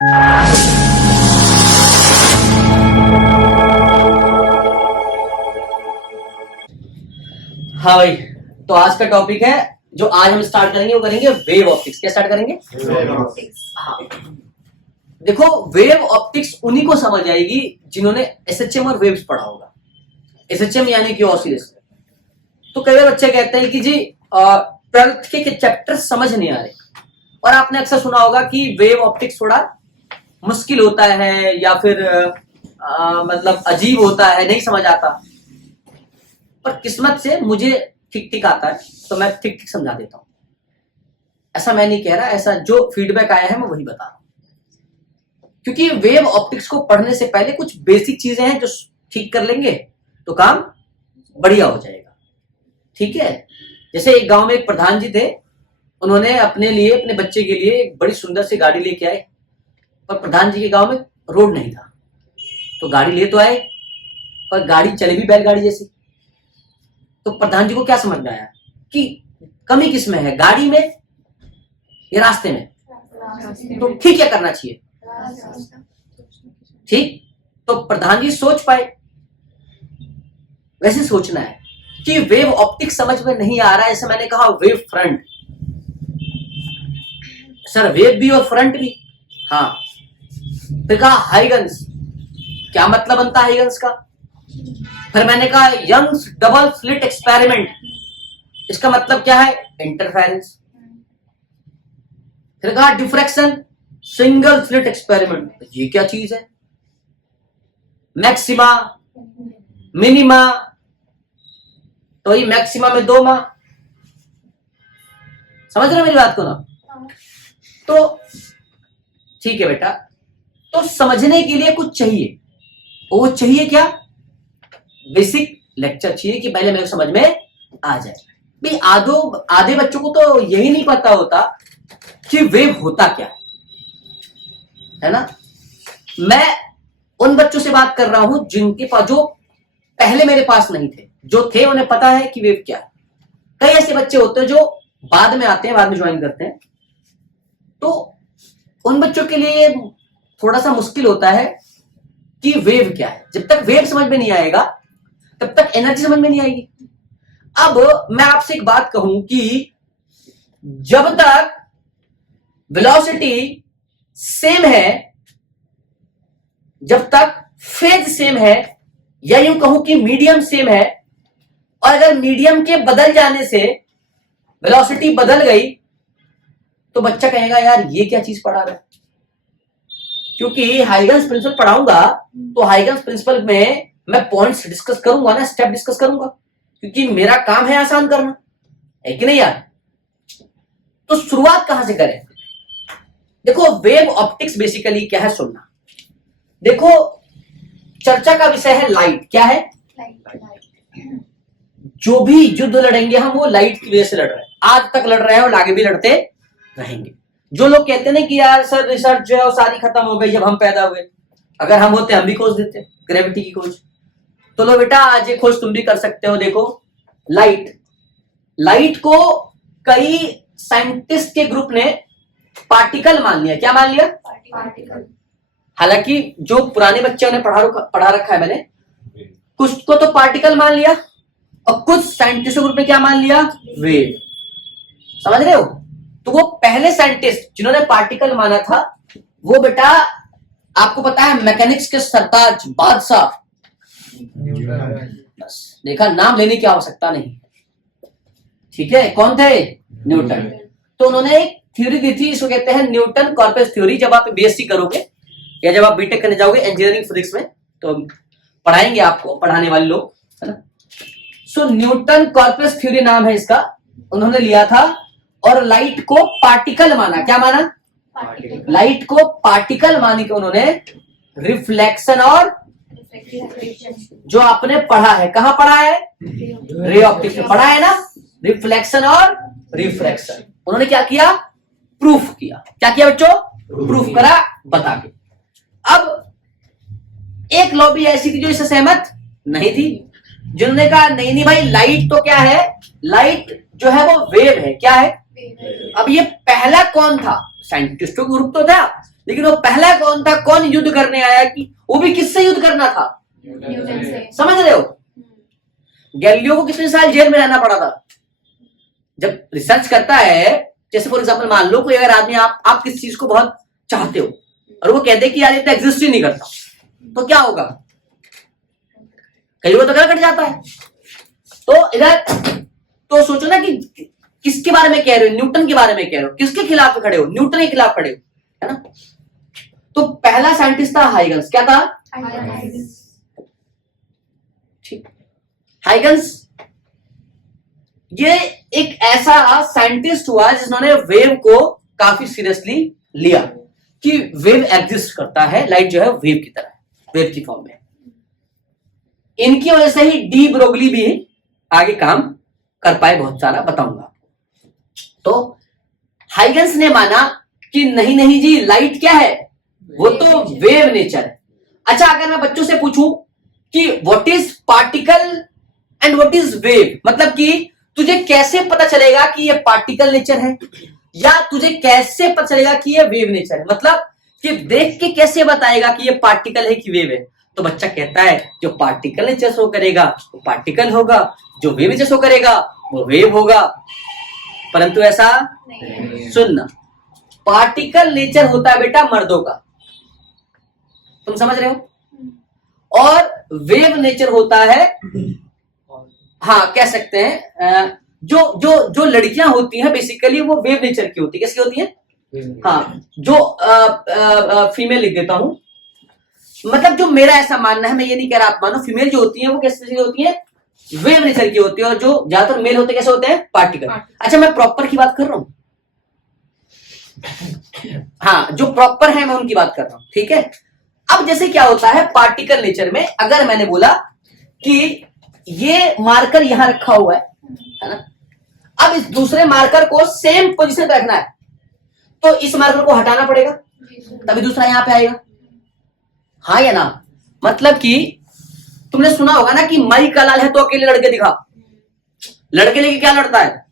हाँ भाई, तो आज का टॉपिक है जो आज हम स्टार्ट करेंगे वो करेंगे वेव ऑप्टिक्स। क्या स्टार्ट करेंगे? Wave optics. हाँ, देखो वेव ऑप्टिक्स उन्हीं को समझ आएगी जिन्होंने एसएचएम और वेव्स पढ़ा होगा। एसएचएम यानी कि ऑसिलेशन। तो कई बार बच्चे कहते हैं कि जी 12th के चैप्टर समझ नहीं आ रहे, और आपने अक्सर सुना होगा कि वेव ऑप्टिक्स थोड़ा मुश्किल होता है या फिर मतलब अजीब होता है, नहीं समझ आता। पर किस्मत से मुझे ठीक ठीक आता है, तो मैं ठीक ठीक समझा देता हूं। ऐसा मैं नहीं कह रहा, ऐसा जो फीडबैक आया है मैं वही बता रहा हूं। क्योंकि वेव ऑप्टिक्स को पढ़ने से पहले कुछ बेसिक चीजें हैं जो ठीक कर लेंगे तो काम बढ़िया हो जाएगा। ठीक है, जैसे एक गांव में एक प्रधान जी थे, उन्होंने अपने लिए, अपने बच्चे के लिए एक बड़ी सुंदर सी गाड़ी लेके आए, पर प्रधान जी के गांव में रोड नहीं था। तो गाड़ी ले तो आए, पर गाड़ी चले भी बैलगाड़ी जैसी। तो प्रधान जी को क्या समझ में आया कि कमी किस में है, गाड़ी में या रास्ते में? तो ठीक क्या करना चाहिए? ठीक। तो प्रधान जी सोच पाए, वैसे सोचना है कि वेव ऑप्टिक्स समझ में नहीं आ रहा है। जैसे मैंने कहा वेव फ्रंट, सर वेव भी और फ्रंट भी। हाँ, फिर कहा हाइगन्स, क्या मतलब बनता है हाइगन्स का? फिर मैंने कहा यंग्स डबल स्लिट एक्सपेरिमेंट, इसका मतलब क्या है? इंटरफेरेंस। फिर कहा डिफ्रैक्शन, सिंगल स्लिट एक्सपेरिमेंट, ये क्या चीज है? मैक्सिमा, मिनिमा, तो ये मैक्सिमा में 2 माह। समझ रहे हो मेरी बात को ना? तो ठीक है बेटा, तो समझने के लिए कुछ चाहिए, वो चाहिए क्या? बेसिक लेक्चर चाहिए कि पहले मेरे को समझ में आ जाए। भाई आधे बच्चों को तो यही नहीं पता होता कि वेव होता क्या है ना। मैं उन बच्चों से बात कर रहा हूं जिनके पास, जो पहले मेरे पास नहीं थे, जो थे उन्हें पता है कि वेव क्या है। कई ऐसे बच्चे होते हैं जो बाद में आते हैं, बाद में ज्वाइन करते हैं, तो उन बच्चों के लिए थोड़ा सा मुश्किल होता है कि वेव क्या है। जब तक वेव समझ में नहीं आएगा तब तक एनर्जी समझ में नहीं आएगी। अब मैं आपसे एक बात कहूं कि जब तक वेलोसिटी सेम है, जब तक फेज सेम है, या यूं कहूं कि मीडियम सेम है, और अगर मीडियम के बदल जाने से वेलोसिटी बदल गई तो बच्चा कहेगा यार ये क्या चीज पढ़ा रहा है। क्योंकि हाइगन्स प्रिंसिपल पढ़ाऊंगा तो हाइगन्स प्रिंसिपल में मैं पॉइंट्स डिस्कस करूंगा ना, स्टेप डिस्कस करूंगा, क्योंकि मेरा काम है आसान करना, है कि नहीं यार? तो शुरुआत कहां से करें? देखो वेव ऑप्टिक्स बेसिकली क्या है, सुनना। देखो चर्चा का विषय है लाइट। क्या है? लाइट। जो भी युद्ध लड़ेंगे हम, वो लाइट की वजह से लड़ रहे हैं, आज तक लड़ रहे हैं और आगे भी लड़ते रहेंगे। जो लोग कहते हैं कि यार सर रिसर्च जो है वो सारी खत्म हो गई जब हम पैदा हुए, अगर हम होते हम भी खोज देते ग्रेविटी की खोज। तो लो बेटा, आज ये खोज तुम भी कर सकते हो। देखो लाइट को कई साइंटिस्ट के ग्रुप ने पार्टिकल मान लिया। क्या मान लिया? पार्टिकल। हालांकि जो पुराने बच्चों ने पढ़ा रखा है मैंने, कुछ को तो पार्टिकल मान लिया और कुछ साइंटिस्टों ग्रुप ने क्या मान लिया? वेव। समझ रहे हो? तो वो पहले साइंटिस्ट जिन्होंने पार्टिकल माना था, वो बेटा आपको पता है मैकेनिक्स के सरताज बादशाह, बस देखा, नाम लेने की आवश्यकता नहीं। ठीक है, कौन थे? न्यूटन। तो उन्होंने एक थ्योरी दी थी, इसको कहते हैं न्यूटन कॉर्पस थ्योरी। जब आप बीएससी करोगे या जब आप बीटेक करने जाओगे इंजीनियरिंग फिजिक्स में, तो पढ़ाएंगे आपको, पढ़ाने वाले लोग, है ना। सो न्यूटन कॉर्पस थ्योरी नाम है इसका, उन्होंने लिया था और लाइट को पार्टिकल माना। क्या माना? पार्टिकल। लाइट को पार्टिकल माने के उन्होंने रिफ्लेक्शन और जो आपने पढ़ा है, कहां पढ़ा है? रे ऑप्टिक्स में पढ़ा है ना, रिफ्लेक्शन और रिफ्रैक्शन। उन्होंने क्या किया? प्रूफ किया। क्या किया बच्चों? प्रूफ करा, बता के। अब एक लॉबी ऐसी थी जो इससे सहमत नहीं थी, जिन्होंने कहा नहीं भाई, लाइट तो क्या है, लाइट जो है वो वेव है। क्या है? अब ये पहला कौन था? साइंटिस्टों का ग्रुप तो था लेकिन वो पहला कौन था, कौन युद्ध करने आया, कि वो भी किससे युद्ध करना था, न्यूटन से। समझ रहे हो। गैलीलियो को कितने साल जेल में रहना पड़ा था। जब रिसर्च करता है, जैसे फॉर एग्जांपल मान लो कोई अगर आदमी, आप किस चीज को बहुत चाहते हो और वो कहते हैं कि यार ये तो एग्जिस्ट ही नहीं करता, तो क्या होगा, कई बार तो गला कट जाता है। तो इधर तो सोचो ना कि किसके बारे में कह रहे हो, न्यूटन के बारे में कह रहे हो, किसके खिलाफ खड़े हो, न्यूटन के खिलाफ खड़े हो, है ना। तो पहला साइंटिस्ट था हाइगन्स, क्या था, ठीक, हाइगन्स। ये एक ऐसा साइंटिस्ट हुआ जिन्होंने वेव को काफी सीरियसली लिया कि वेव एग्जिस्ट करता है, लाइट जो है वेव की तरह, वेव की फॉर्म में। इनकी वजह से ही डी ब्रोगली भी आगे काम कर पाए, बहुत सारा बताऊंगा। तो हाइगन्स ने माना कि नहीं नहीं जी, लाइट क्या है, वो तो वेव नेचर है। अच्छा, अगर मैं बच्चों से पूछूं कि what is particle and what is wave, मतलब कि तुझे कैसे पता चलेगा कि ये पार्टिकल नेचर है, या तुझे कैसे पता चलेगा कि ये वेव नेचर है, मतलब कि देख के कैसे बताएगा कि ये पार्टिकल है कि वेव है। तो बच्चा कहता है जो पार्टिकल नेचर शो करेगा वो पार्टिकल होगा, जो वेव नेचर शो करेगा वो वेव होगा। परंतु ऐसा सुनना, पार्टिकल नेचर होता है बेटा मर्दों का, तुम समझ रहे हो, और वेव नेचर होता है, हाँ कह सकते हैं, जो जो जो लड़कियां होती हैं बेसिकली वो वेव नेचर की होती है। कैसी होती हैं, हाँ, जो फीमेल लिख देता हूं, मतलब जो मेरा ऐसा मानना है, मैं ये नहीं कह रहा आप मानो, फीमेल जो होती है वो कैसी होती है, वेव नेचर की होती है, और जो ज्यादातर मेल होते हैं कैसे होते हैं, पार्टिकल। अच्छा, मैं प्रॉपर की बात कर रहा हूं, हाँ जो प्रॉपर है मैं उनकी बात कर रहा हूं, ठीक है। अब जैसे क्या होता है पार्टिकल नेचर में, अगर मैंने बोला कि ये मार्कर यहां रखा हुआ है ना, अब इस दूसरे मार्कर को सेम पोजीशन पे रखना है, तो इस मार्कर को हटाना पड़ेगा, तभी दूसरा यहां पे आएगा, हाँ या ना। मतलब कि तुमने सुना होगा ना कि माई का लाल है तो अकेले लड़के दिखा, लड़के लेके क्या लड़ता है,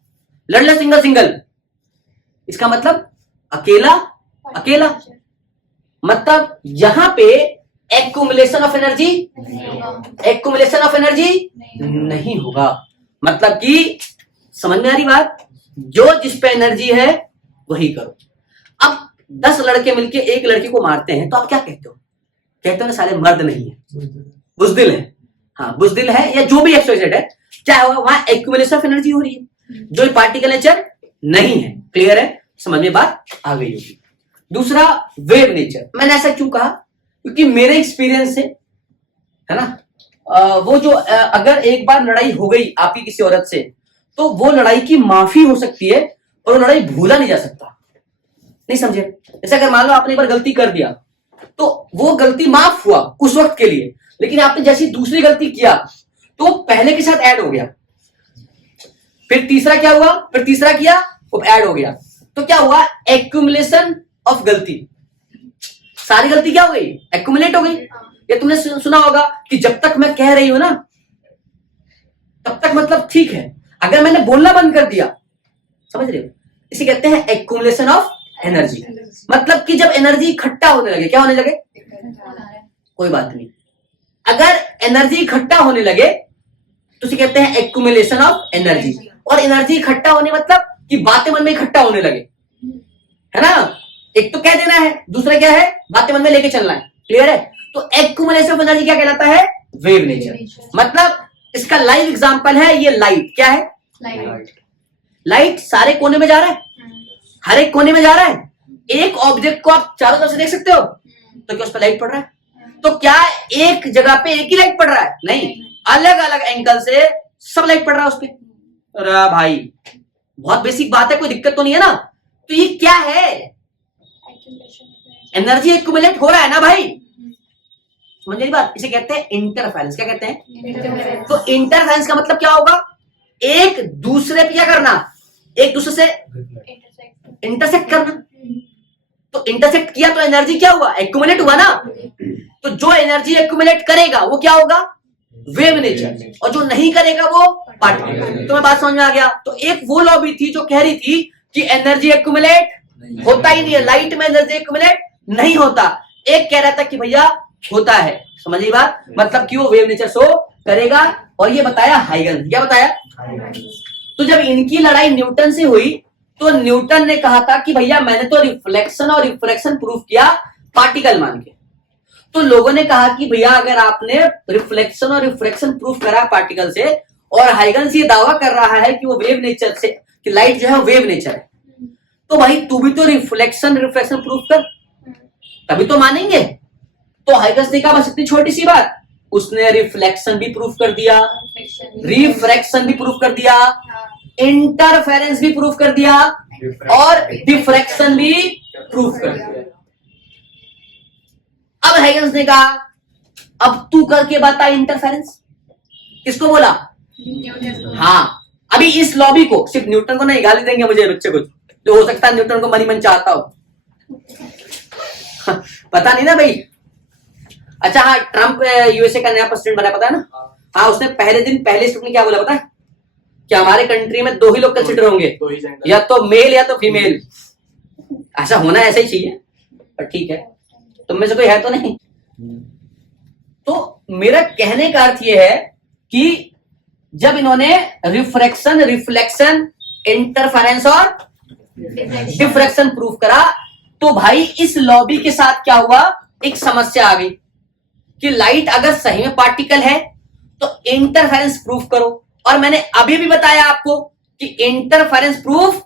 लड़ ले सिंगल सिंगल, इसका मतलब अकेला अकेला, मतलब यहां पे accumulation of energy, accumulation of energy नहीं होगा। मतलब कि समझ में आ रही बात, जो जिस पे एनर्जी है वही करो। अब 10 लड़के मिलके एक लड़की को मारते हैं तो आप क्या कहते हो, कहते हो ना सारे मर्द नहीं है, बुजदिल है, हाँ बुजदिल है, या जो भी एक्सोसिएट है, क्या होगा वहां एक्यूमुलेशन ऑफ एनर्जी हो रही है, जो पार्टिकल नेचर नहीं है। क्लियर है, समझ में बात आ गई होगी। दूसरा वेव नेचर, मैंने ऐसा क्यों कहा, क्योंकि मेरे एक्सपीरियंस से है ना, वो जो अगर एक बार लड़ाई हो गई आपकी किसी औरत से, तो वो लड़ाई की माफी हो सकती है और वो लड़ाई भूला नहीं जा सकता, नहीं समझे। जैसे अगर मान लो आपने एक बार गलती कर दिया तो वो गलती माफ हुआ उस वक्त के लिए, लेकिन आपने जैसी दूसरी गलती किया तो पहले के साथ ऐड हो गया, फिर तीसरा क्या हुआ, फिर तीसरा किया वो ऐड हो गया, तो क्या हुआ, एक्यूमुलेशन ऑफ गलती, सारी गलती क्या हो गई, एक्यूमुलेट हो गई। ये तुमने सुना होगा कि जब तक मैं कह रही हूं ना तब तक मतलब ठीक है, अगर मैंने बोलना बंद कर दिया, समझ रहे हो, इसे कहते हैं एक्यूमुलेशन ऑफ एनर्जी। मतलब कि जब एनर्जी इकट्ठा होने लगे, क्या होने लगे, कोई बात नहीं, अगर एनर्जी इकट्ठा होने लगे तो इसे कहते हैं एक्यूमुलेशन ऑफ एनर्जी। और एनर्जी इकट्ठा होने मतलब कि बातें मन में इकट्ठा होने लगे, है ना, एक तो कह देना है, दूसरा क्या है, बातें मन में लेके चलना है। क्लियर है, तो एक्यूमुलेशन ऑफ एनर्जी क्या कहलाता है, वेव नेचर। मतलब इसका लाइव एग्जांपल है ये लाइट, क्या है, लाइट सारे कोने में जा रहा है, हर एक कोने में जा रहा है, एक ऑब्जेक्ट को आप चारों तरफ से देख सकते हो, तो क्या उस पर लाइट पड़ रहा है, तो क्या एक जगह पे एक ही लाइट पड़ रहा है, नहीं, अलग अलग एंगल से सब लाइट पड़ रहा है उस पर। अरे भाई बहुत बेसिक बात है, कोई दिक्कत तो नहीं है ना। तो ये क्या है, एनर्जी एक्यूमुलेट हो रहा है ना भाई, समझ गई बात, इसे कहते हैं इंटरफेरेंस। क्या कहते हैं, तो इंटरफेरेंस का मतलब क्या होगा, एक दूसरे पे क्या करना, एक दूसरे से इंटरसेक्ट करना। तो इंटरसेक्ट किया तो एनर्जी क्या हुआ, एक्यूमुलेट हुआ ना। तो जो एनर्जी एक्यूमुलेट करेगा वो क्या होगा, वेव नेचर, और जो नहीं करेगा वो पार्टिकल। तो मैं बात समझ में आ गया। तो एक वो लॉ भी थी जो कह रही थी कि एनर्जी एक्यूमुलेट होता ही नहीं है, लाइट में एनर्जी एक्यूमुलेट नहीं होता, एक कह रहा था कि भैया होता है। समझिए बात, मतलब कि वो वेव नेचर शो करेगा। और ये बताया हाइगन्स, क्या बताया? तो जब इनकी लड़ाई न्यूटन से हुई तो न्यूटन ने कहा था कि भैया मैंने तो रिफ्लेक्शन और रिफ्रैक्शन प्रूफ किया पार्टिकल मान के। तो लोगों ने कहा कि भैया अगर आपने रिफ्लेक्शन और रिफ्रैक्शन प्रूफ करा पार्टिकल से, और हाइगन्स ये दावा कर रहा है कि वो वेव नेचर से, कि लाइट जो है वो वेव नेचर है, तो भाई तू भी तो रिफ्लेक्शन रिफ्रैक्शन प्रूफ कर, तभी तो मानेंगे। तो हाइगन्स ने कहा बस इतनी छोटी सी बात, उसने रिफ्लेक्शन भी प्रूफ कर दिया, रिफ्रैक्शन भी प्रूफ कर दिया, इंटरफेरेंस भी प्रूफ कर दिया, और डिफ्रैक्शन भी प्रूफ कर दिया। अब हाइगन्स ने कहा अब तू करके बता इंटरफेरेंस। किसको बोला? हाँ, अभी इस लॉबी को, सिर्फ न्यूटन को नहीं, गाली देंगे मुझे बच्चे कुछ, जो हो सकता है न्यूटन को मनी मन चाहता हो पता नहीं ना भाई। अच्छा हाँ, ट्रम्प यूएसए का नया प्रेसिडेंट बना, पता है ना? हाँ, उसने पहले दिन पहले स्टेप में क्या बोला पता है? कि हमारे कंट्री में 2 ही लोग कंसिडर होंगे, या तो मेल या तो फीमेल। ऐसा होना ऐसा ही चाहिए, पर ठीक है, तुम में से कोई है तो नहीं। तो मेरा कहने का अर्थ यह है कि जब इन्होंने रिफ्रैक्शन, रिफ्लेक्शन, इंटरफेरेंस और डिफ्रैक्शन प्रूफ करा, तो भाई इस लॉबी के साथ क्या हुआ, एक समस्या आ गई कि लाइट अगर सही में पार्टिकल है तो इंटरफेरेंस प्रूफ करो। और मैंने अभी भी बताया आपको कि इंटरफेरेंस प्रूफ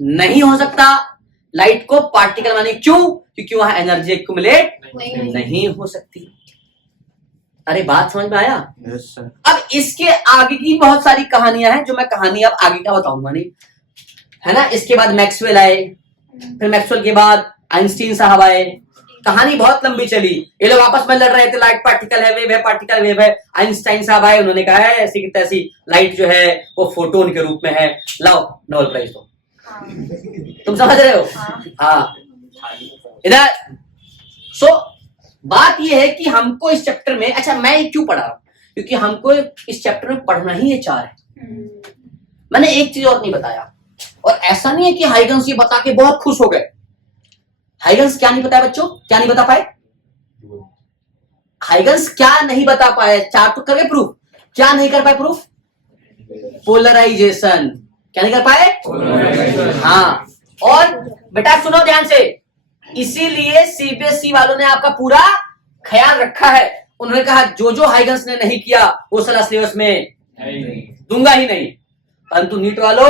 नहीं हो सकता लाइट को पार्टिकल माने। क्यों? क्योंकि वहां एनर्जी एक्यूमुलेट नहीं हो सकती। अरे बात समझ में आया? yes, sir. अब इसके आगे की बहुत सारी कहानियां हैं, जो मैं कहानी अब आगे का बताऊंगा नहीं, है ना। इसके बाद मैक्सवेल आए, फिर मैक्सवेल के बाद आइंस्टीन साहब आए, कहानी बहुत लंबी चली। ये लोग आपस में लड़ रहे थे, लाइट पार्टिकल है, वेव है, पार्टिकल वेव है। आइंस्टाइन साहब आए, उन्होंने कहा है ऐसी की तैसी लाइट जो है वो फोटोन के रूप में है, लाओ नोबेल प्राइज दो। तुम समझ रहे हो? हाँ, इधर सो बात यह है कि हमको इस चैप्टर में, अच्छा मैं क्यों पढ़ा रहा हूं, क्योंकि हमको इस चैप्टर में पढ़ना ही ये 4 है। मैंने एक चीज और नहीं बताया, और ऐसा नहीं है कि हाइगन्स ये बता के बहुत खुश हो गए। हाइगन्स क्या नहीं बताया बच्चों? क्या नहीं बता पाए? हाइगन्स क्या नहीं बता पाए? 4 तो कर गए प्रूफ, क्या नहीं कर पाए प्रूफ? पोलराइजेशन। क्या नहीं कर पाए? हाँ, और बेटा सुनो ध्यान से, इसीलिए सीबीएसई वालों ने आपका पूरा ख्याल रखा है। उन्होंने कहा जो जो हाइगन्स ने नहीं किया वो सारा सिलेबस में दूंगा ही नहीं, परंतु नीट वालों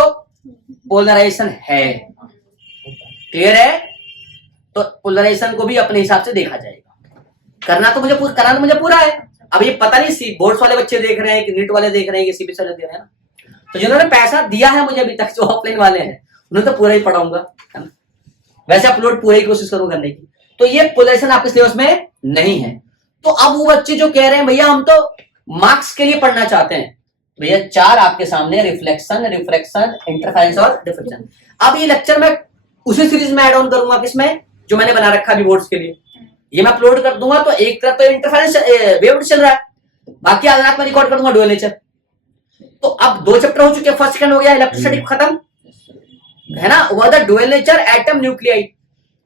पोलराइजेशन है। क्लियर है? तो पोलराइजेशन को भी अपने हिसाब से देखा जाएगा। कराना तो मुझे पूरा है। अब ये पता नहीं बोर्ड्स वाले बच्चे देख रहे हैं कि नीट वाले देख रहे हैं कि सीबीएसई वाले देख रहे हैं ना। तो जिन्होंने पैसा दिया है मुझे अभी तक, जो ऑफलाइन वाले हैं, उन्हें तो पूरा ही पढ़ाऊंगा, है ना। वैसे अपलोड पूरी कोशिश करूं करने की। तो ये पोलराइजेशन आपके सिलेबस में नहीं है। तो अब वो बच्चे जो कह रहे हैं भैया हम तो मार्क्स के लिए पढ़ना चाहते हैं, भैया 4 आपके सामने, रिफ्लेक्शन, रिफ्रैक्शन, इंटरफेरेंस और डिफ्रैक्शन। अब ये लेक्चर मैं उसी सीरीज में ऐड ऑन करूंगा, किसमें? जो मैंने बना रखा है बोर्ड्स के लिए, ये मैं अपलोड कर दूंगा। तो एक तरफ तो इंटरफेरेंस वेव चल रहा है, बाकी अगला मैं रिकॉर्ड कर दूंगा डुअल नेचर। तो अब 2 चैप्टर हो चुके हैं, फर्स्ट सेकंड हो गया, इलेक्ट्रोस्टैटिक खत्म, है ना। वो डुअल नेचर, एटम, न्यूक्लियाई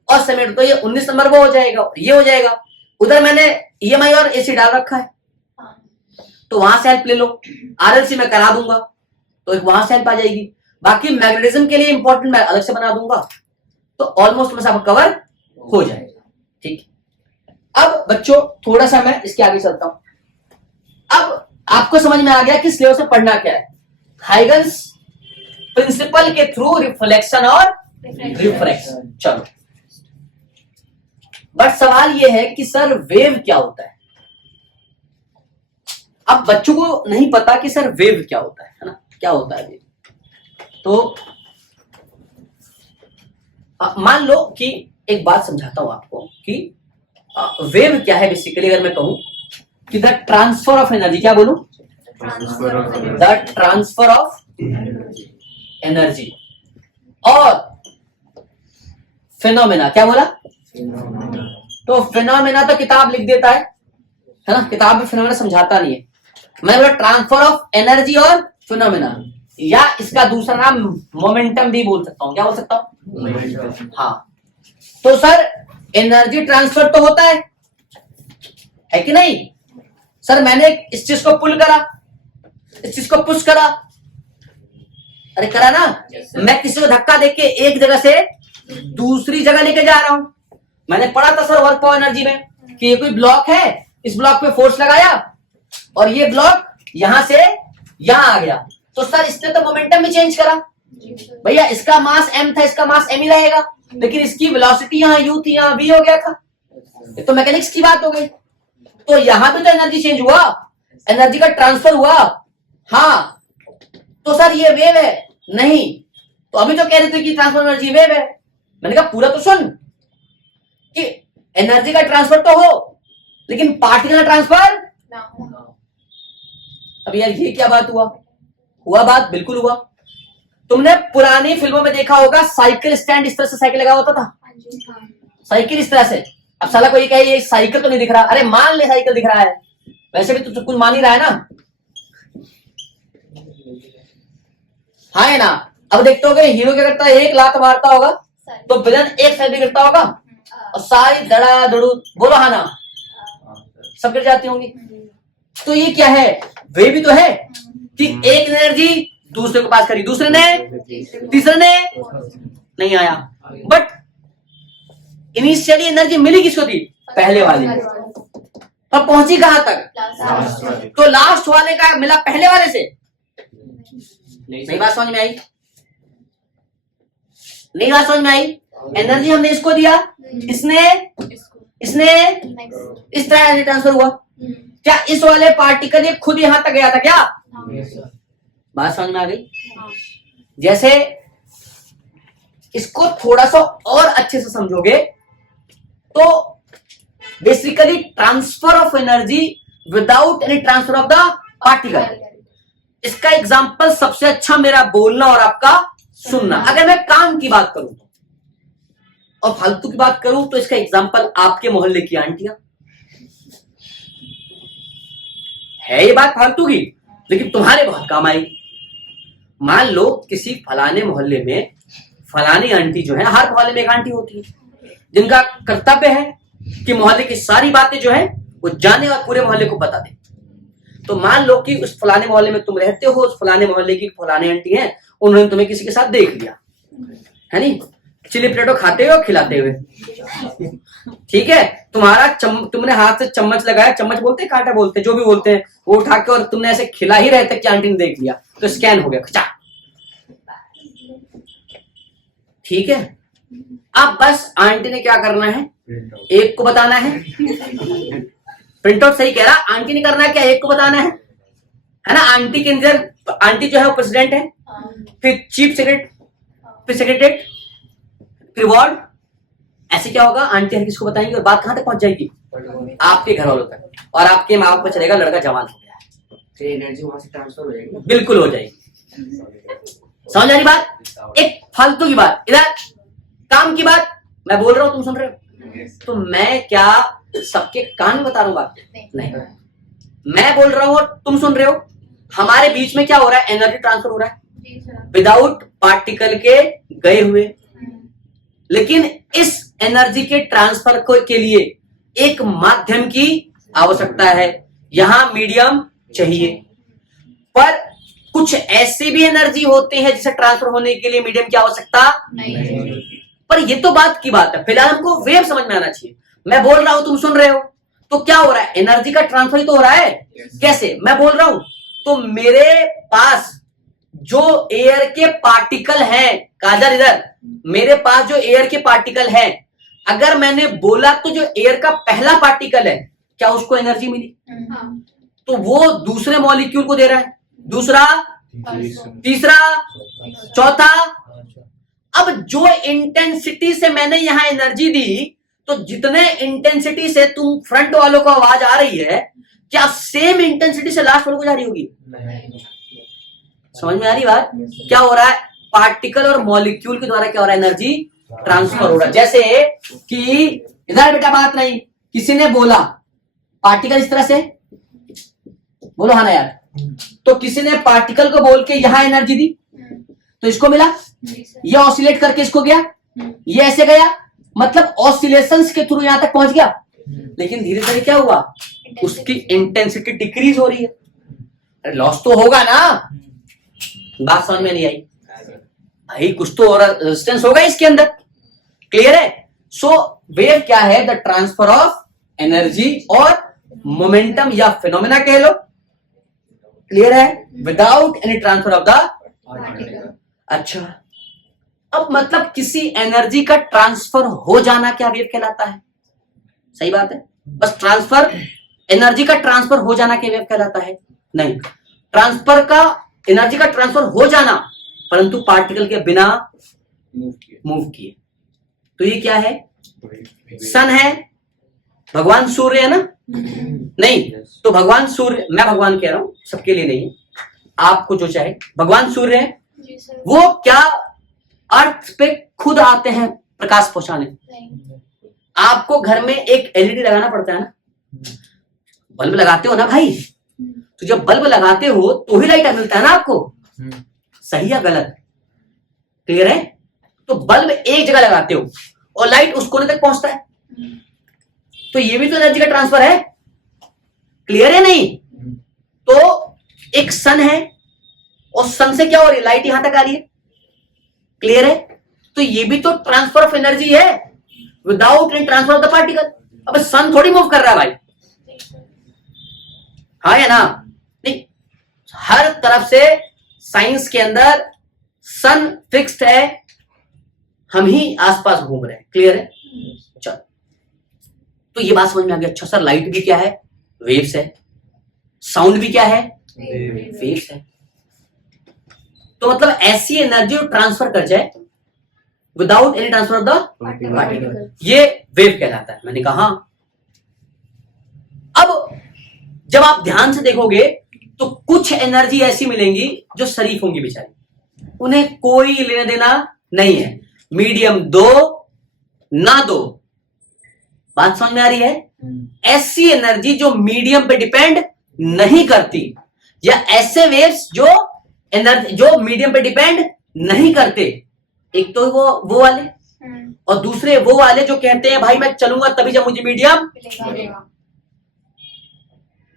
और सेमेट, तो ये 19 नंबर वो हो जाएगा, ये हो जाएगा। उधर मैंने ईएमआई और एसी डाल रखा है, तो वहां से हेल्प ले लो। आरएलसी मैं करा दूंगा, तो वहां से हेल्प आ जाएगी। बाकी मैग्नेटिज्म के लिए इंपॉर्टेंट मैं अलग से बना दूंगा, तो ऑलमोस्ट में सब कवर हो जाएगा। ठीक है, अब बच्चों थोड़ा सा मैं इसके आगे चलता हूं। अब आपको समझ में आ गया कि सिलेबस में पढ़ना क्या है। हाइगन्स प्रिंसिपल के थ्रू रिफ्लेक्शन और रिफ्रैक्शन। चलो, बट सवाल यह है कि सर वेव क्या होता है? अब बच्चों को नहीं पता कि सर वेव क्या होता है ना, क्या होता है वेव। तो मान लो कि एक बात समझाता हूं आपको कि वेव क्या है। बेसिकली अगर मैं कहूं कि द ट्रांसफर ऑफ एनर्जी, क्या बोलूं? द ट्रांसफर ऑफ एनर्जी और फिनोमेना। क्या बोला? तो फिनोमेना तो किताब लिख देता है ना, किताब में फिनोमेना समझाता नहीं है। मैं बोला ट्रांसफर ऑफ एनर्जी और फिनोमेना, या इसका दूसरा नाम मोमेंटम भी बोल सकता हूं। क्या बोल सकता हूं? हाँ। तो सर एनर्जी ट्रांसफर तो होता है कि नहीं? सर मैंने इस चीज को पुल करा, इस चीज को पुश करा, अरे करा ना। मैं किसी को धक्का देके एक जगह से दूसरी जगह लेके जा रहा हूं। मैंने पढ़ा था सर वर्क पावर एनर्जी में कि ये कोई ब्लॉक है, इस ब्लॉक पे फोर्स लगाया और ये ब्लॉक यहां से यहां आ गया, तो सर इसने तो मोमेंटम भी चेंज करा। भैया इसका मास m था, इसका मास m ही रहेगा, लेकिन इसकी वेलोसिटी यहाँ u थी, यहाँ v हो गया था। ये तो मैकेनिक्स की बात हो गई। तो यहां पे तो एनर्जी चेंज हुआ, एनर्जी का ट्रांसफर हुआ। हाँ तो सर ये वेव है नहीं, तो अभी तो कह रहे थे कि ट्रांसफर एनर्जी वेव है। मैंने कहा पूरा तो सुन कि एनर्जी का ट्रांसफर तो हो लेकिन पार्टिकल ट्रांसफर ना हो। अब यार ये क्या बात हुआ? हुआ बात, बिल्कुल हुआ। तुमने पुरानी फिल्मों में देखा होगा साइकिल स्टैंड इस तरह से साइकिल लगा होता था, साइकिल इस तरह से। अब साला कोई कहे ये साइकिल तो नहीं दिख रहा, अरे मान ले साइकिल दिख रहा है, वैसे भी तो कुछ मान ही रहा है ना, हाँ है ना। अब देखते हो हीरो क्या करता है, एक लात मारता होगा तो विलन एक साइड भी गिरता होगा और सारी दड़ा दड़ू, बोलो हाँ ना, सब गिर जाती होंगी। तो ये क्या है? वे भी तो है कि एक एनर्जी दूसरे को पास करी, दूसरे ने, तीसरे ने नहीं आया, बट इनिशियली एनर्जी मिली किसको थी? पहले वाले। अब पहुंची कहां तक? तो लास्ट वाले का मिला पहले वाले से। नहीं बात समझ में आई? नहीं बात समझ में आई? एनर्जी हमने इसको दिया, इसने इस तरह एनर्जी ट्रांसफर हुआ। क्या इस वाले पार्टिकल ये खुद यहां तक गया था क्या? बात समझ में आ गई? जैसे इसको थोड़ा सा और अच्छे से समझोगे तो basically transfer of energy without any transfer of the particle. इसका एग्जांपल सबसे अच्छा मेरा बोलना और आपका सुनना। अगर मैं काम की बात करूं और फालतू की बात करूं तो इसका एग्जांपल आपके मोहल्ले की आंटियां। है ये बात फालतू की, लेकिन तुम्हारे बहुत काम आएगी। मान लो किसी फलाने मोहल्ले में फलानी आंटी जो है, हर मोहल्ले में एक आंटी होती है जिनका कर्तव्य है कि मोहल्ले की सारी बातें जो है वो जाने और पूरे मोहल्ले को बता दे। तो मान लो कि उस फलाने मोहल्ले में तुम रहते हो, उस फलाने मोहल्ले की फलानी आंटी है, उन्होंने तुम्हें किसी के साथ देख लिया है नहीं, चिली पोटैटो खाते हुए और खिलाते हुए, ठीक है। तुमने हाथ से चम्मच लगाया, चम्मच बोलते हैं, कांटा बोलते हैं, जो भी बोलते हैं, वो उठा के और तुमने ऐसे खिला ही रहे थे कि आंटी ने देख लिया, तो स्कैन हो गया, खचा, ठीक है। अब बस आंटी ने क्या करना है, एक को बताना है। प्रिंट आउट सही कह रहा, आंटी ने करना है क्या, एक को बताना है ना। आंटी के अंदर आंटी जो है वो प्रेसिडेंट है, फिर चीफ सेक्रेटरी, फिर सेक्रेटरी, फिर वार्ड। ऐसे क्या होगा, आंटी हर किसको बताएंगे और बात कहां तक पहुंच जाएगी? आपके घर वालों तक, और आपके माँ बाप को चलेगा लड़का जवान हो गया है, फिर एनर्जी वहां से ट्रांसफर हो जाएगी, बिल्कुल हो जाएगी। समझ आ रही बात? एक फालतू की बात, इधर काम की बात मैं बोल रहा हूं, तुम सुन रहे हो, तो मैं क्या सबके कान में बता रहा हूं बात? नहीं, मैं बोल रहा हूं और तुम सुन रहे हो। हमारे बीच में क्या हो रहा है, एनर्जी ट्रांसफर हो रहा है विदाउट पार्टिकल के गए हुए। लेकिन इस एनर्जी के ट्रांसफर के लिए एक माध्यम की आवश्यकता है, यहां मीडियम चाहिए। पर कुछ ऐसी भी एनर्जी होती है जिसे ट्रांसफर होने के लिए मीडियम की आवश्यकता नहीं। पर ये तो बात की बात है, फिलहाल हमको वेव समझ में आना चाहिए। मैं बोल रहा हूं, तुम सुन रहे हो, तो क्या हो रहा है, एनर्जी का ट्रांसफर ही तो हो रहा है। कैसे? मैं बोल रहा हूं तो मेरे पास जो एयर के पार्टिकल हैं, काजल इधर, मेरे पास जो एयर के पार्टिकल हैं, अगर मैंने बोला तो जो एयर का पहला पार्टिकल है, क्या उसको एनर्जी मिली? तो वो दूसरे मॉलिक्यूल को दे रहा है, दूसरा, तीसरा, चौथा। अब जो इंटेंसिटी से मैंने यहां एनर्जी दी, तो जितने इंटेंसिटी से तुम फ्रंट वालों को आवाज आ रही है, क्या सेम इंटेंसिटी से लास्ट वालों को जा रही होगी? समझ में आ रही बात? क्या हो रहा है, पार्टिकल और मॉलिक्यूल के द्वारा क्या हो रहा है, एनर्जी ट्रांसफर हो रहा है। जैसे कि इधर बेटा बात नहीं, किसी ने बोला पार्टिकल इस तरह से, बोलो हाँ ना यार, तो किसी ने पार्टिकल को बोल के यहां एनर्जी दी, तो इसको मिला, ये ऑसिलेट करके इसको गया, ये ऐसे गया, मतलब ऑसिलेशंस के थ्रू यहां तक पहुंच गया, लेकिन धीरे धीरे क्या हुआ, उसकी इंटेंसिटी डिक्रीज हो रही है। अरे लॉस तो होगा ना, बात समझ में नहीं आई भाई, कुछ तो और रेजिस्टेंस होगा इसके अंदर। क्लियर है? सो वेव क्या है, द ट्रांसफर ऑफ एनर्जी और मोमेंटम या फिनोमेना कह लो। क्लियर है? Without any transfer of the particle. अच्छा, अब मतलब किसी एनर्जी का ट्रांसफर हो जाना क्या वेव कहलाता है? सही बात है, बस ट्रांसफर, एनर्जी का ट्रांसफर हो जाना क्या वेव कहलाता है? नहीं, ट्रांसफर का, एनर्जी का ट्रांसफर हो जाना परंतु पार्टिकल के बिना मूव किए, तो ये क्या है? सन है, भगवान सूर्य है ना? नहीं, तो भगवान सूर्य, मैं भगवान कह रहा हूं, सबके लिए नहीं है, आपको जो चाहे, भगवान सूर्य है, वो क्या अर्थ पे खुद आते हैं प्रकाश पहुंचाने? आपको घर में एक एलईडी लगाना पड़ता है ना, बल्ब लगाते हो ना भाई, तो जब बल्ब लगाते हो तो ही लाइट मिलता है ना आपको, सही या गलत? क्लियर है? तो बल्ब एक जगह लगाते हो और लाइट उस कोने तक पहुंचता है, तो ये भी तो एनर्जी का ट्रांसफर है। क्लियर है? नहीं तो एक सन है और सन से क्या हो रही है, लाइट यहां तक आ रही है। क्लियर है? तो ये भी तो ट्रांसफर ऑफ एनर्जी है without any transfer of the particle. अब सन थोड़ी मूव कर रहा है भाई, हाँ या ना? नहीं, हर तरफ से साइंस के अंदर सन फिक्स्ड है, हम ही आसपास घूम रहे हैं। क्लियर है? चलो, तो ये बात समझ में आ गई। अच्छा सर, लाइट भी क्या है? वेव्स है। साउंड भी क्या है? वेव्स है। तो मतलब ऐसी एनर्जी ट्रांसफर कर जाए without any transfer of the particle, ये वेव कहलाता है। मैंने कहा अब जब आप ध्यान से देखोगे तो कुछ एनर्जी ऐसी मिलेंगी जो शरीफ होंगी बेचारी, उन्हें कोई लेना देना नहीं है, मीडियम दो ना दो। बात समझ में आ रही है? ऐसी एनर्जी जो मीडियम पे डिपेंड नहीं करती, या ऐसे वेव्स जो एनर्जी जो मीडियम पे डिपेंड नहीं करते। एक तो वो वाले, और दूसरे वो वाले जो कहते हैं भाई मैं चलूंगा तभी जब मुझे मीडियम।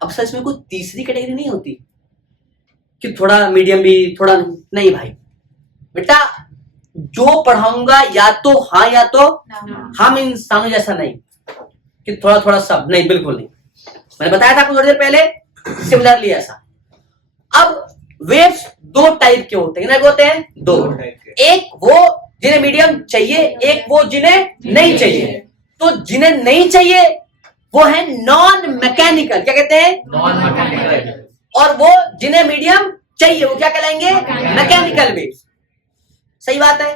अब सच में कोई तीसरी कैटेगरी नहीं होती कि थोड़ा मीडियम भी थोड़ा नहीं भाई बेटा, जो पढ़ाऊंगा या तो हाँ या तो हम इंसानों जैसा नहीं कि थोड़ा थोड़ा सब नहीं, बिल्कुल नहीं। मैंने बताया था आपको थोड़ी देर पहले, सिमिलरली ऐसा। अब वेव्स दो टाइप के होते हैं, होते हैं दो, एक वो जिन्हें मीडियम चाहिए, एक वो जिन्हें नहीं चाहिए। तो जिन्हें नहीं चाहिए वो है नॉन मैकेनिकल, क्या कहते हैं? Non mechanical. और वो जिन्हें मीडियम चाहिए वो क्या कहलाएंगे? Mechanical waves. सही बात है?